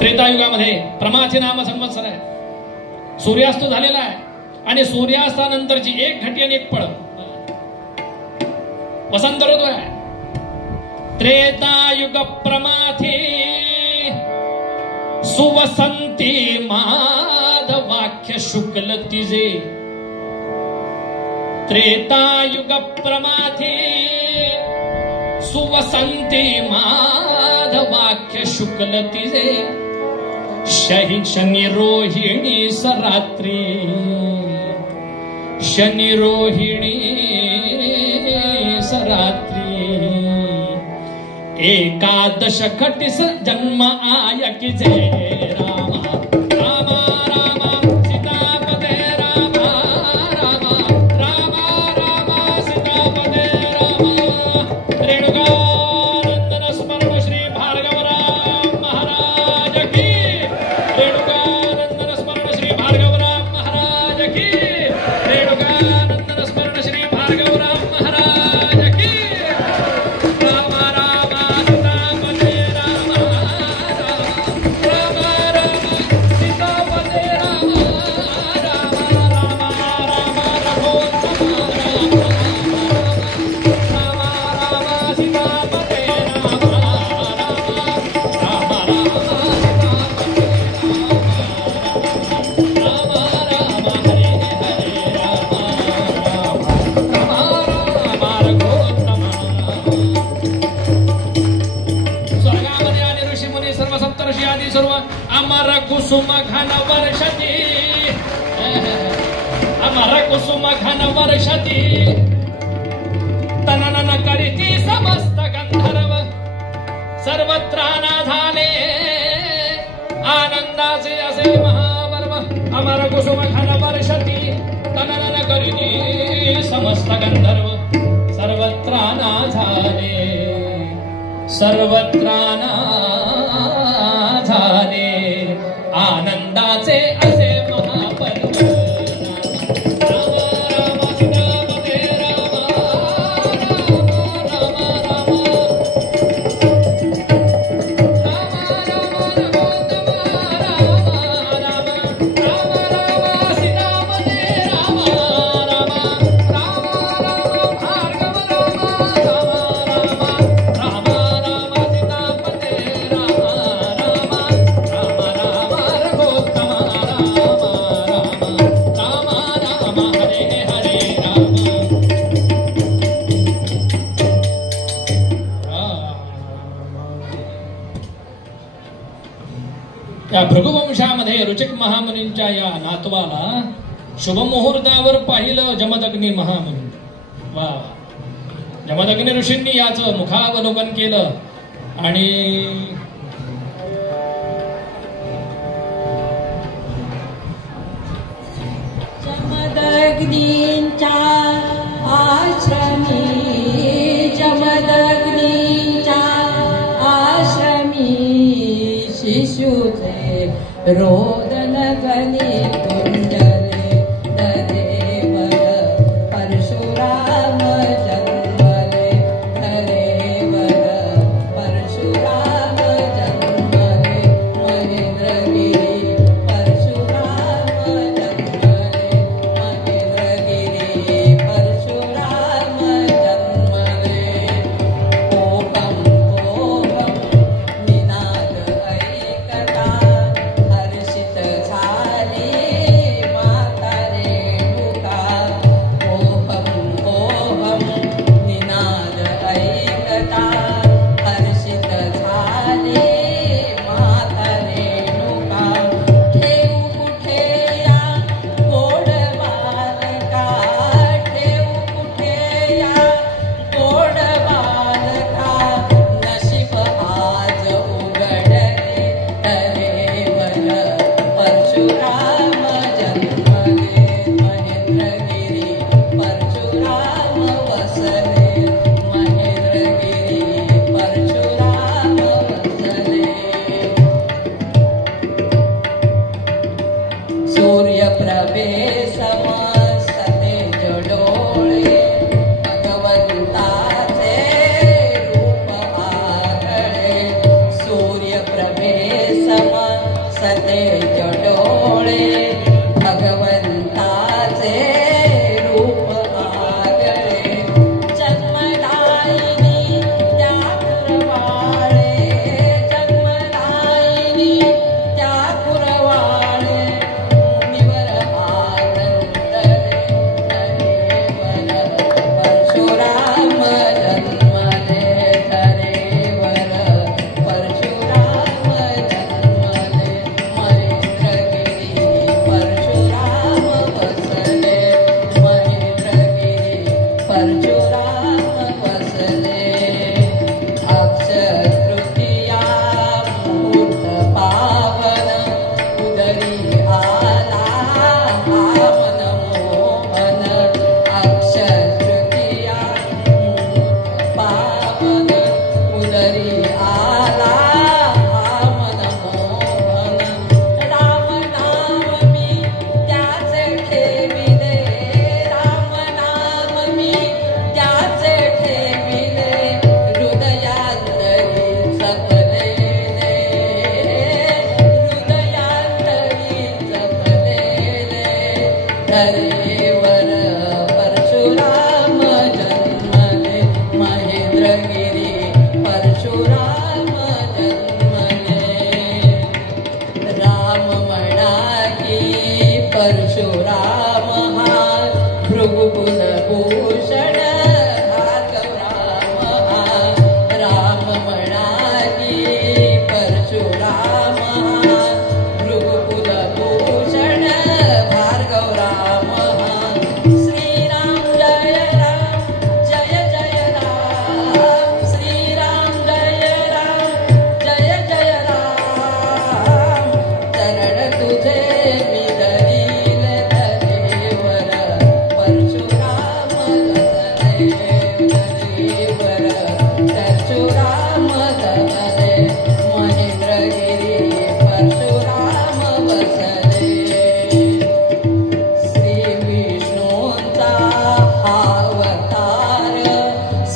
त्रेतायुगामध्ये प्रमाचे नाम संवत्सर आहे. सूर्यास्त झालेला आहे आणि सूर्यास्तानंतरची 1 घटी आणि 1 पळ वसंत ऋतू आहे. त्रेतायुग प्रमाथी सुवसंती माधवाख्य शुक्ल तिजे. त्रेतायुग प्रमाथी सुवसंती माधवाख्य शुक्ल तिजे. शनि रोहिणी सरात्री शनि रोहिणी सरात्री एकादश खटिस जन्म आय की जय रामा रामा रामा सीतापदे रामा रामा रामा रामा सीतापदे रामा रेणुकानंदन स्मरण श्री भार्गवराम महाराज की रेणुकानंदन स्मरण श्री भार्गवराम महाराज की रेणुकानंदन स्मरण श्री भार्गवराम महाराज की रामा रामा सीतापदे रामा रामा रामा सीतापदे रामा रामा रामा रामा रघुत्तम रामा रामा सीतापदे रामा रामा रामा स्वर्गामध्ये आले ऋषी मुनी सर्व सप्तर्षी आदी सर्व अमर कुसुम घन वर्षती अमर कुसुम घन वर्षती तननन करीती समस्त गंधर्व सर्वत्र झाले आनंदाचे असे महापर्व अमर कुसुम घन वर्षती तननन करीती समस्त गंधर्व सर्वत्र झाले सर्वत्र झाले आनंदाचे असे महापर्व रामा रामा सीतापदे रामा रामा रामा रामा रामा रघुत्तम रामा रामा रामा रामा सीतापदे रामा रामा रामा रामा भार्गव रामा रामा रामा रामा सीतापदे रामा रामा रामा रामा रघुत्तम रामा रामा रामा रामा हरे हरे या भृगुवंशामध्ये रुचिक महामुनींच्या या नातवाला शुभमुहूर्तावर पाहिलं जमदग्नी महामुनी. वा जमदग्नी ऋषींनी याचं मुखावलोकन केलं आणि जमदग्नींच्या आश्रमी जमदग्नींच्या आश्रमी शिशुचे रोदन गणी कुंडले धरे वर परशुराम जन्मले धरे वर परशुराम जन्मले महेंद्रगिरी परशुराम जन्मले महेंद्रगिरी परशुराम जन्मले कोपम कोपम निनाद ऐकता हर्षित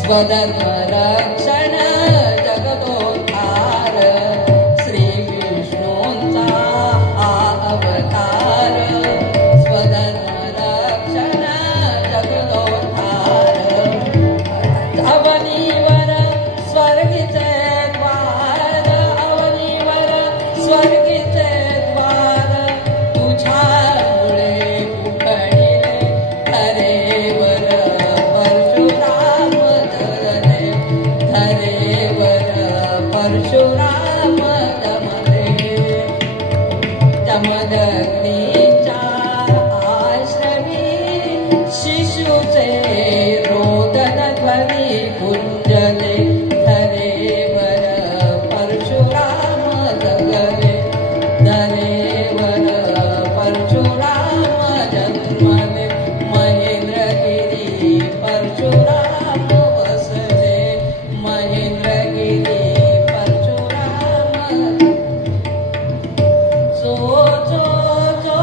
स्वधर्म रक्षण जगदोद्धार श्री विष्णूंचा हा अवतार स्वधर्म रक्षण जगदोद्धार अवनीवर स्वर्गीचे द्वार अवनीवर स्वर्गीचे द्वार तुझ्यामुळे उघडिले धरेवर परशुराम जगले धरेवर परशुराम जमले जमदग्नीच्या आश्रमी शिशुचे रोदन ध्वनी गुंजले धरेवर परशुराम जगले धरेवर परशुराम जन्मले महेंद्रगिरी परशुराम वसले महेंद्रगिरी परशुराम जो जो जो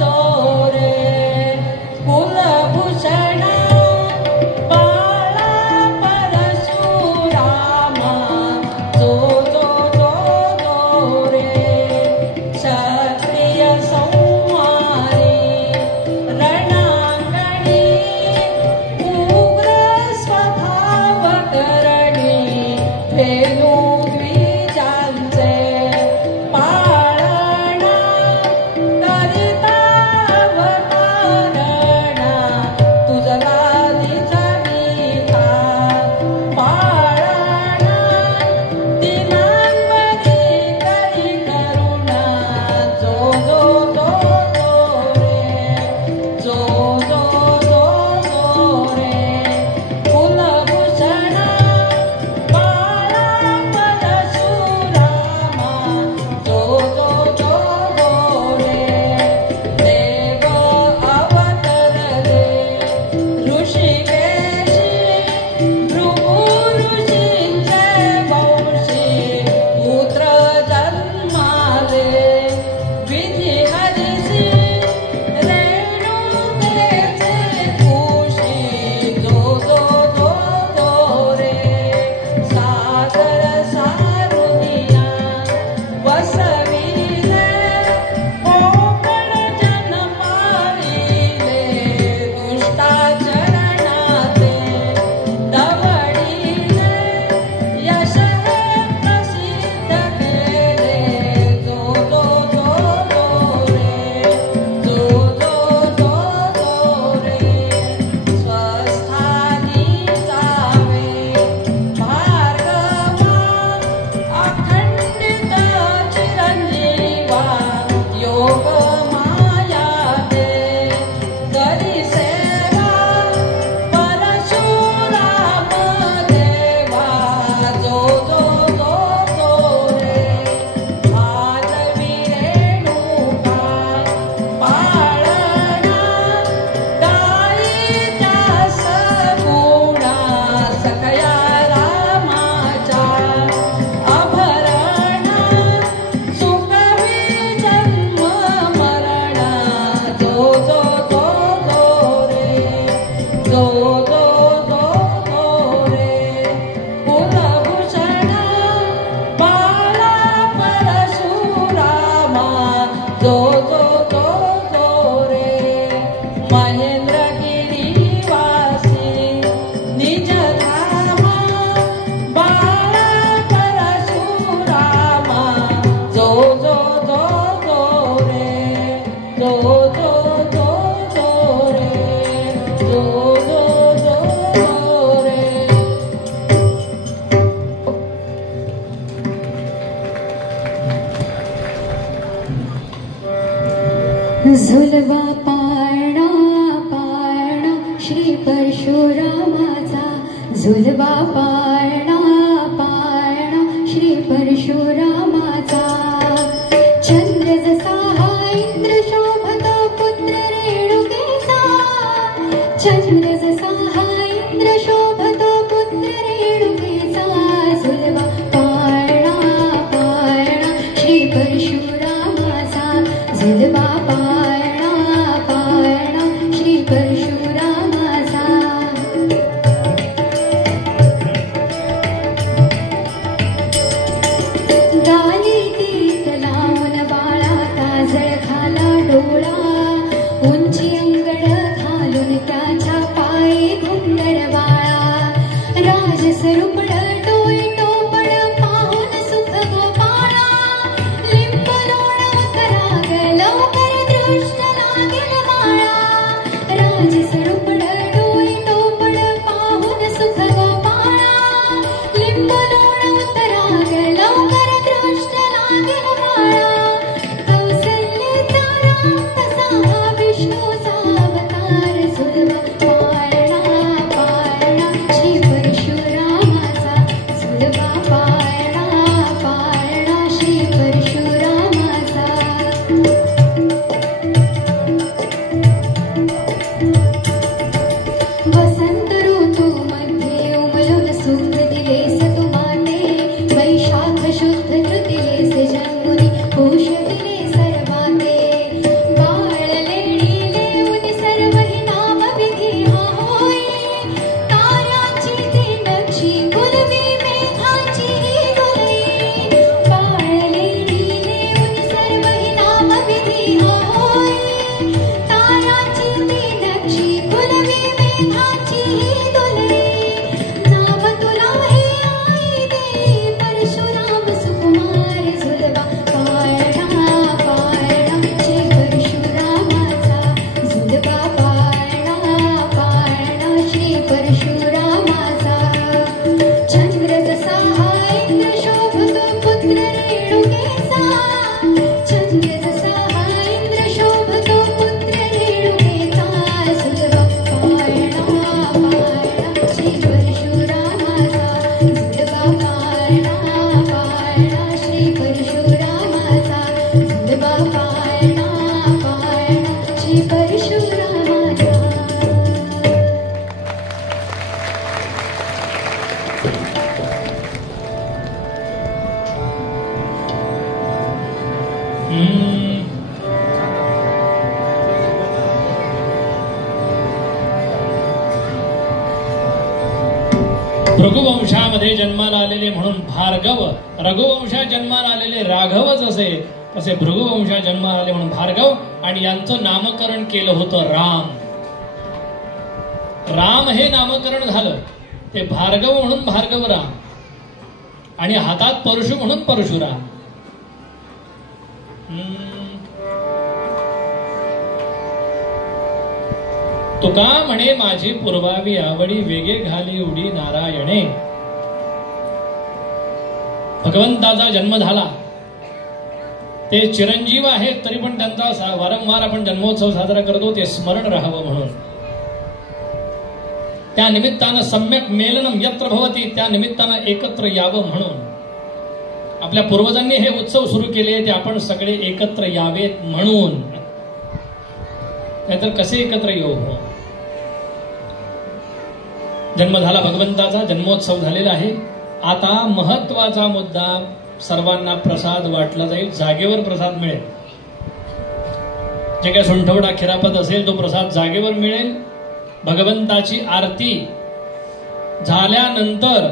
जो रे कुलभूषणा बाळा परशुरामा जो जो जो जो रे क्षत्रिय संहारी रणांगणी उग्र स्वभाव करणी फेलू द्विजांचे पाळणा करिता अवतारणा तुझला दिसविता पाळणा दिनांवरी करी करुणा जो जो जो जो रे जो जो जो जो रे कुलभूषणा बाळा परशुरामा जो जो जो जो रे देव अवतरले ऋषिकेशी भृगु ऋषींचे वंशी पुत्र जन्माले विधी हरिसी रेणुकेचे कुशी जो जो जो जो रे सागर सारुनिया वसविले कोकण जन पाविले दुष्टाचरणाते दवडिले यश प्रसिद्ध केले जो जो जो जो रे जो जो जो जो रे स्वस्थानी जावे भार्गवा अखंडित चिरंजीवा योग माया दे करी सेवा परशुराम देवा जो जो जो जो रे माधवी रेणुका पाळणा गायीच्या सगुणा सखया रामाच्या अभरणा सुखवी जन्म मरणा जो जो जो जो रे जो जो जो जो रे कुलभूषणा बाळा परशुरामा जो जो जो जो रे महेंद्रगिरी वासी निज धामा बाळा परशुरामा जो जो जो जो रे जो जो जो जो रे जो जो जो जो रे झुलवा पाळणा पाळणा श्री परशुरामाचा झुलवा पाळणा पाळणा श्री परशुरामाचा चंद्र जसा हा इंद्र शोभतो पुत्र रेणुकेचा चंद्र जसा हा इंद्र शोभतो पुत्र रेणुकेचा झुलवा पाळणा पाळणा श्री परशुरामाचा झुलवा पाळणा पाळणा श्री परशुरामाचा भृगुवंशामध्ये जन्माला आलेले म्हणून भार्गव, रघुवंशात जन्माला आलेले राघवच असे, तसे भृगुवंशात जन्माला आले म्हणून भार्गव, आणि यांचं नामकरण केलं होतं राम. राम हे नामकरण झालं, ते भार्गव म्हणून भार्गव राम, आणि हातात परशु म्हणून परशुराम. तुका म्हणे माझी पूर्वावी आवडी, वेगे घाली उडी नारायणे. भगवंताचा जन्म झाला, ते चिरंजीव आहेत, तरी पण त्यांचा वारंवार आपण जन्मोत्सव साजरा करतो, ते स्मरण राहावं म्हणून. त्या निमित्तानं सम्यक मेलनम यत्र भवती, त्या निमित्तानं एकत्र यावं म्हणून आपल्या पूर्वजांनी हे उत्सव सुरू केले, ते आपण सगळे एकत्र यावेत म्हणून. नाहीतर कसे एकत्र येऊ? जन्म झाला भगवंताचा, जन्मोत्सव झालेला आहे. आता महत्वाचा मुद्दा, सर्वांना प्रसाद वाटला जाईल, जागेवर प्रसाद मिळेल. जे काही सुंठवडा खिरापत असेल तो प्रसाद जागेवर मिळेल. भगवंताची आरती झाल्यानंतर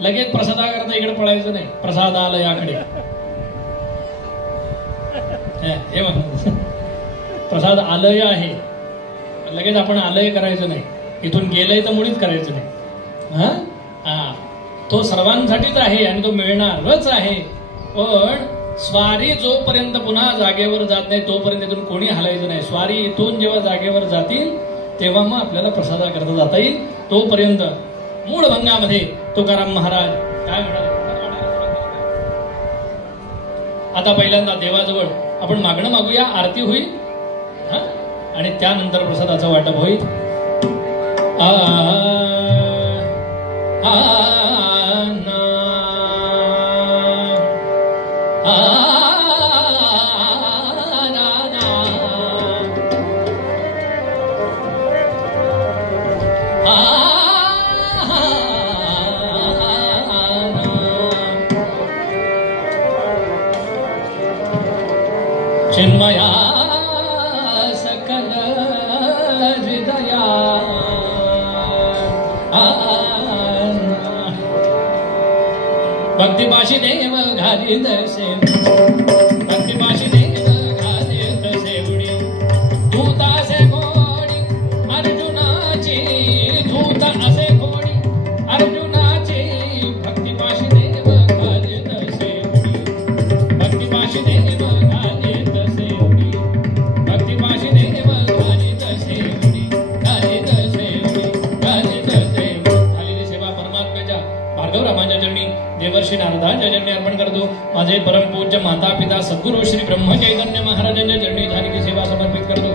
लगेच प्रसादाकरता इकडे पळायचं नाही, प्रसादालयाकडे. हे म्हणतात प्रसाद आलय आहे, लगेच आपण आलय करायचं नाही, इथून गेलंय तर मुळीच करायचं नाही. हा, तो सर्वांसाठीच आहे आणि तो मिळणारच आहे. पण स्वारी जोपर्यंत पुन्हा जागेवर जात नाही तोपर्यंत इथून कोणी हलायचं नाही. स्वारी इथून जेव्हा जागेवर जातील तेव्हा मग आपल्याला प्रसादाकरता जाता येईल. तोपर्यंत मूळ भंगामध्ये तुकाराम महाराज काय म्हणाले? आता पहिल्यांदा देवाजवळ आपण मागणं मागूया, आरती होईल आणि त्यानंतर प्रसादाचं वाटप होईल. चिन्मया सकल हृदया भक्तिपाशी देव घालीत से, भक्तिपाशी देव घालीत से उडी. धूत असे घोडी अर्जुनाची, धूत असे घोडी अर्जुनाची. भक्तिपाशी देव घालीत से उडी, भक्तिपाशी देव घालीत से उडी, भक्तिपाशी देव घालीत से उडी, घालीत से उडी, घालीत से उडी. झालेली सेवा परमात्म्याच्या भार्गवरामांच्या चरणी, देवर्षी नारदांच्या चरणी अर्पण करतो. माझे परमपूज्य माता पिता सद्गुरू श्री ब्रह्मचैतन्य महाराजांच्या चरणी झालेली सेवा समर्पित करतो.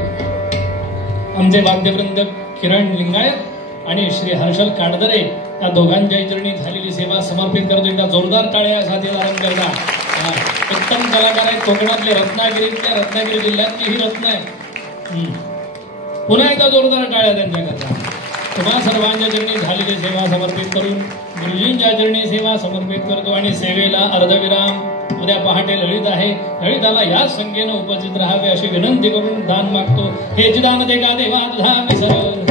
आमचे वाद्यवृंद किरण लिंगायत आणि श्री हर्षल काडदरे या दोघांच्या चरणी झालेली सेवा समर्पित करतो. एकदा जोरदार टाळ्या साथीदारांकरता. उत्तम कलाकार आहेत, कोकणातले, रत्नागिरी जिल्ह्यातली ही रत्न आहे. पुन्हा एकदा जोरदार टाळ्या त्यांच्याकरता. तुम्हा सर्वांच्या चरणी झालेली सेवा समर्पित करून गुरुजींच्या चरणी सेवा समर्पित करतो. आणि सेवेला अर्धविराम. उद्या पहाटे ललित आहे, ललिताला याच संख्येनं उपस्थित राहावे अशी विनंती करून दान मागतो. हे दान दे का देवा तुझा मिसर.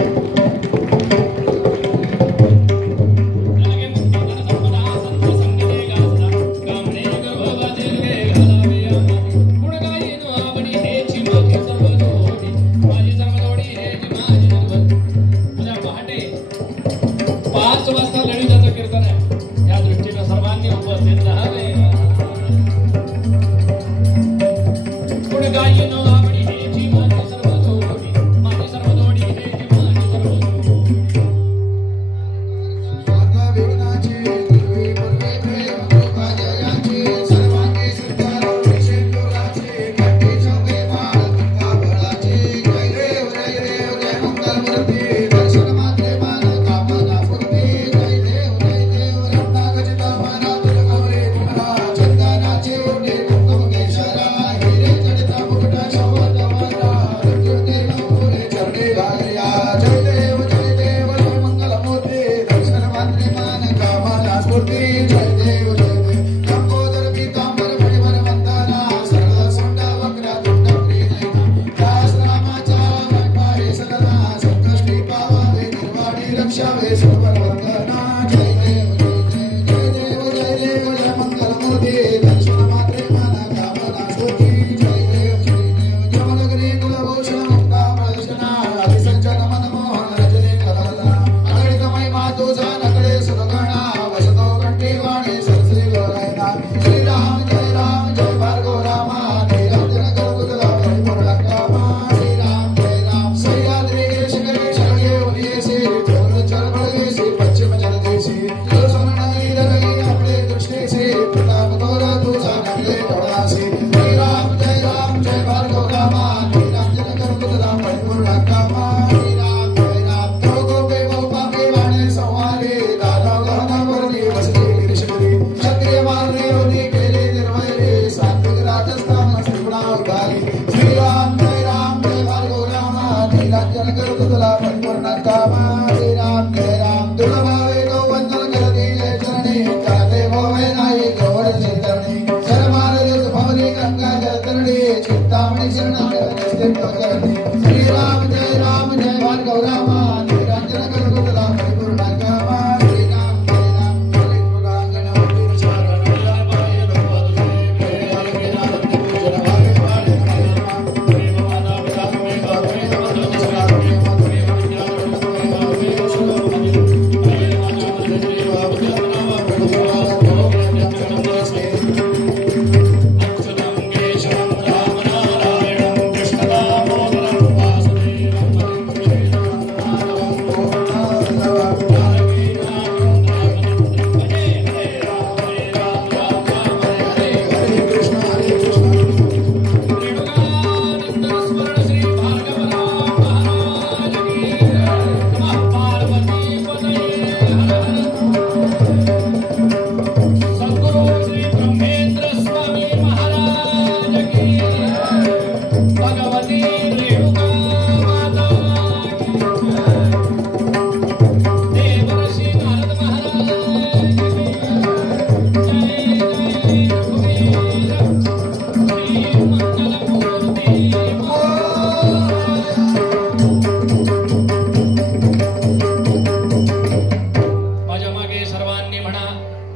Shall we तुझा नकडे सुरगणा वसतो कंठी वाणी सरसी गोरायना श्रीराम जय भार्गव रामा निरंजन कर तुझला परिपूर्ण कामा श्रीराम जय राम सह्याद्री गिरी शिखरी शरणे उन्हेसी चरण चरण बळगेसी पश्चिम जलदेसी जो सोनई रगई आपले दृष्टीसी प्रताप तोर तुझा नकडे डोळासी श्रीराम जय भार्गव रामा निरंजन कर तुझला परिपूर्ण कामा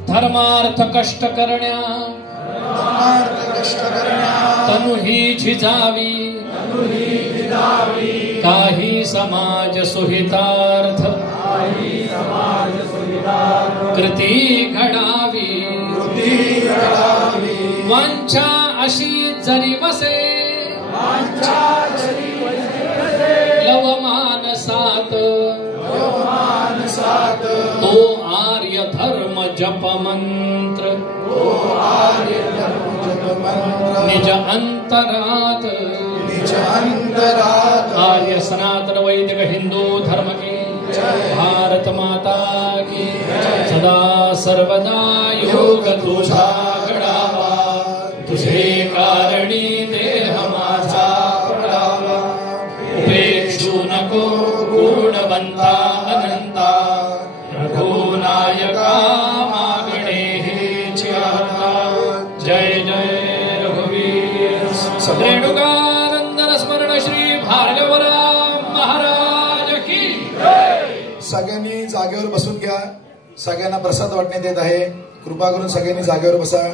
धर्मार्थ कष्ट करण्या तनु ही झिजावी काही समाज सुहितार्थ कृती घडावी वांछा अशी जरी वसे लवमानसात तो आर्य धर्म जप मंत्र निज अंतरात आर्य सनातन वैदिक हिंदू धर्म की भारत माता की सदा सर्वदा योग तुझा घडावा तुझे कारणी देह माझा पडावा उपेक्षू नको गुणवंता अनंता रघुनायका मागणे हेची आता जय जय रघुवीर रेणुकानंदन स्मरण श्री भार्गवराम महाराज की सगळ्यांनी जागेवर बसून घ्या. सगळ्यांना प्रसाद वाटण्यात येत आहे. कृपा करून सगळ्यांनी जागेवर बसा.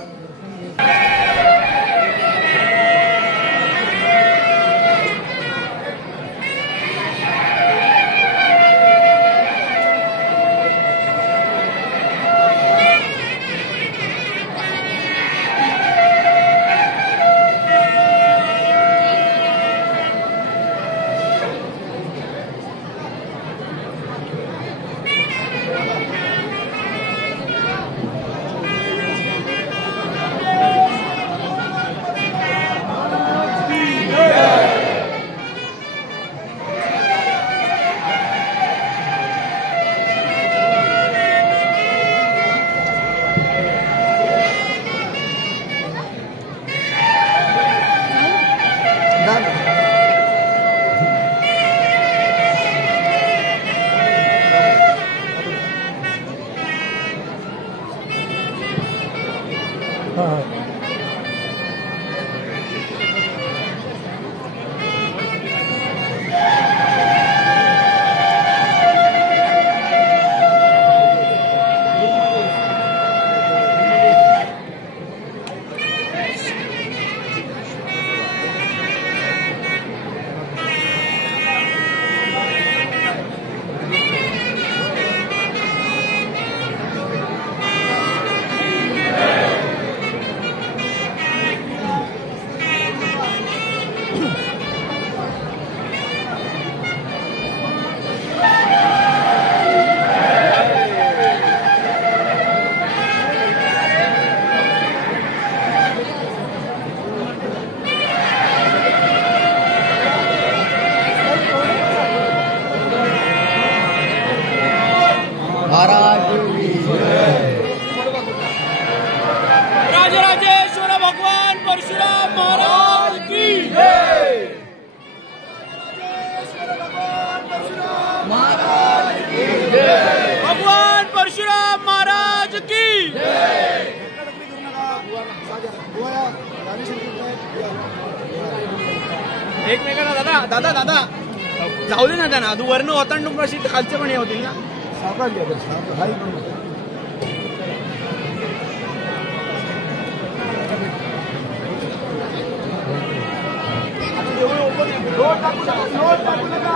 महाराज की राजराजेश्वर भगवान परशुराम महाराज की भगवान परशुराम महाराज की एकमेकांना दादा दादा दादा जाऊ दे ना त्यांना तू वर्ण ओतांडून प्रसिद्ध खालचे पण हे होतील ना नोट टाकू नका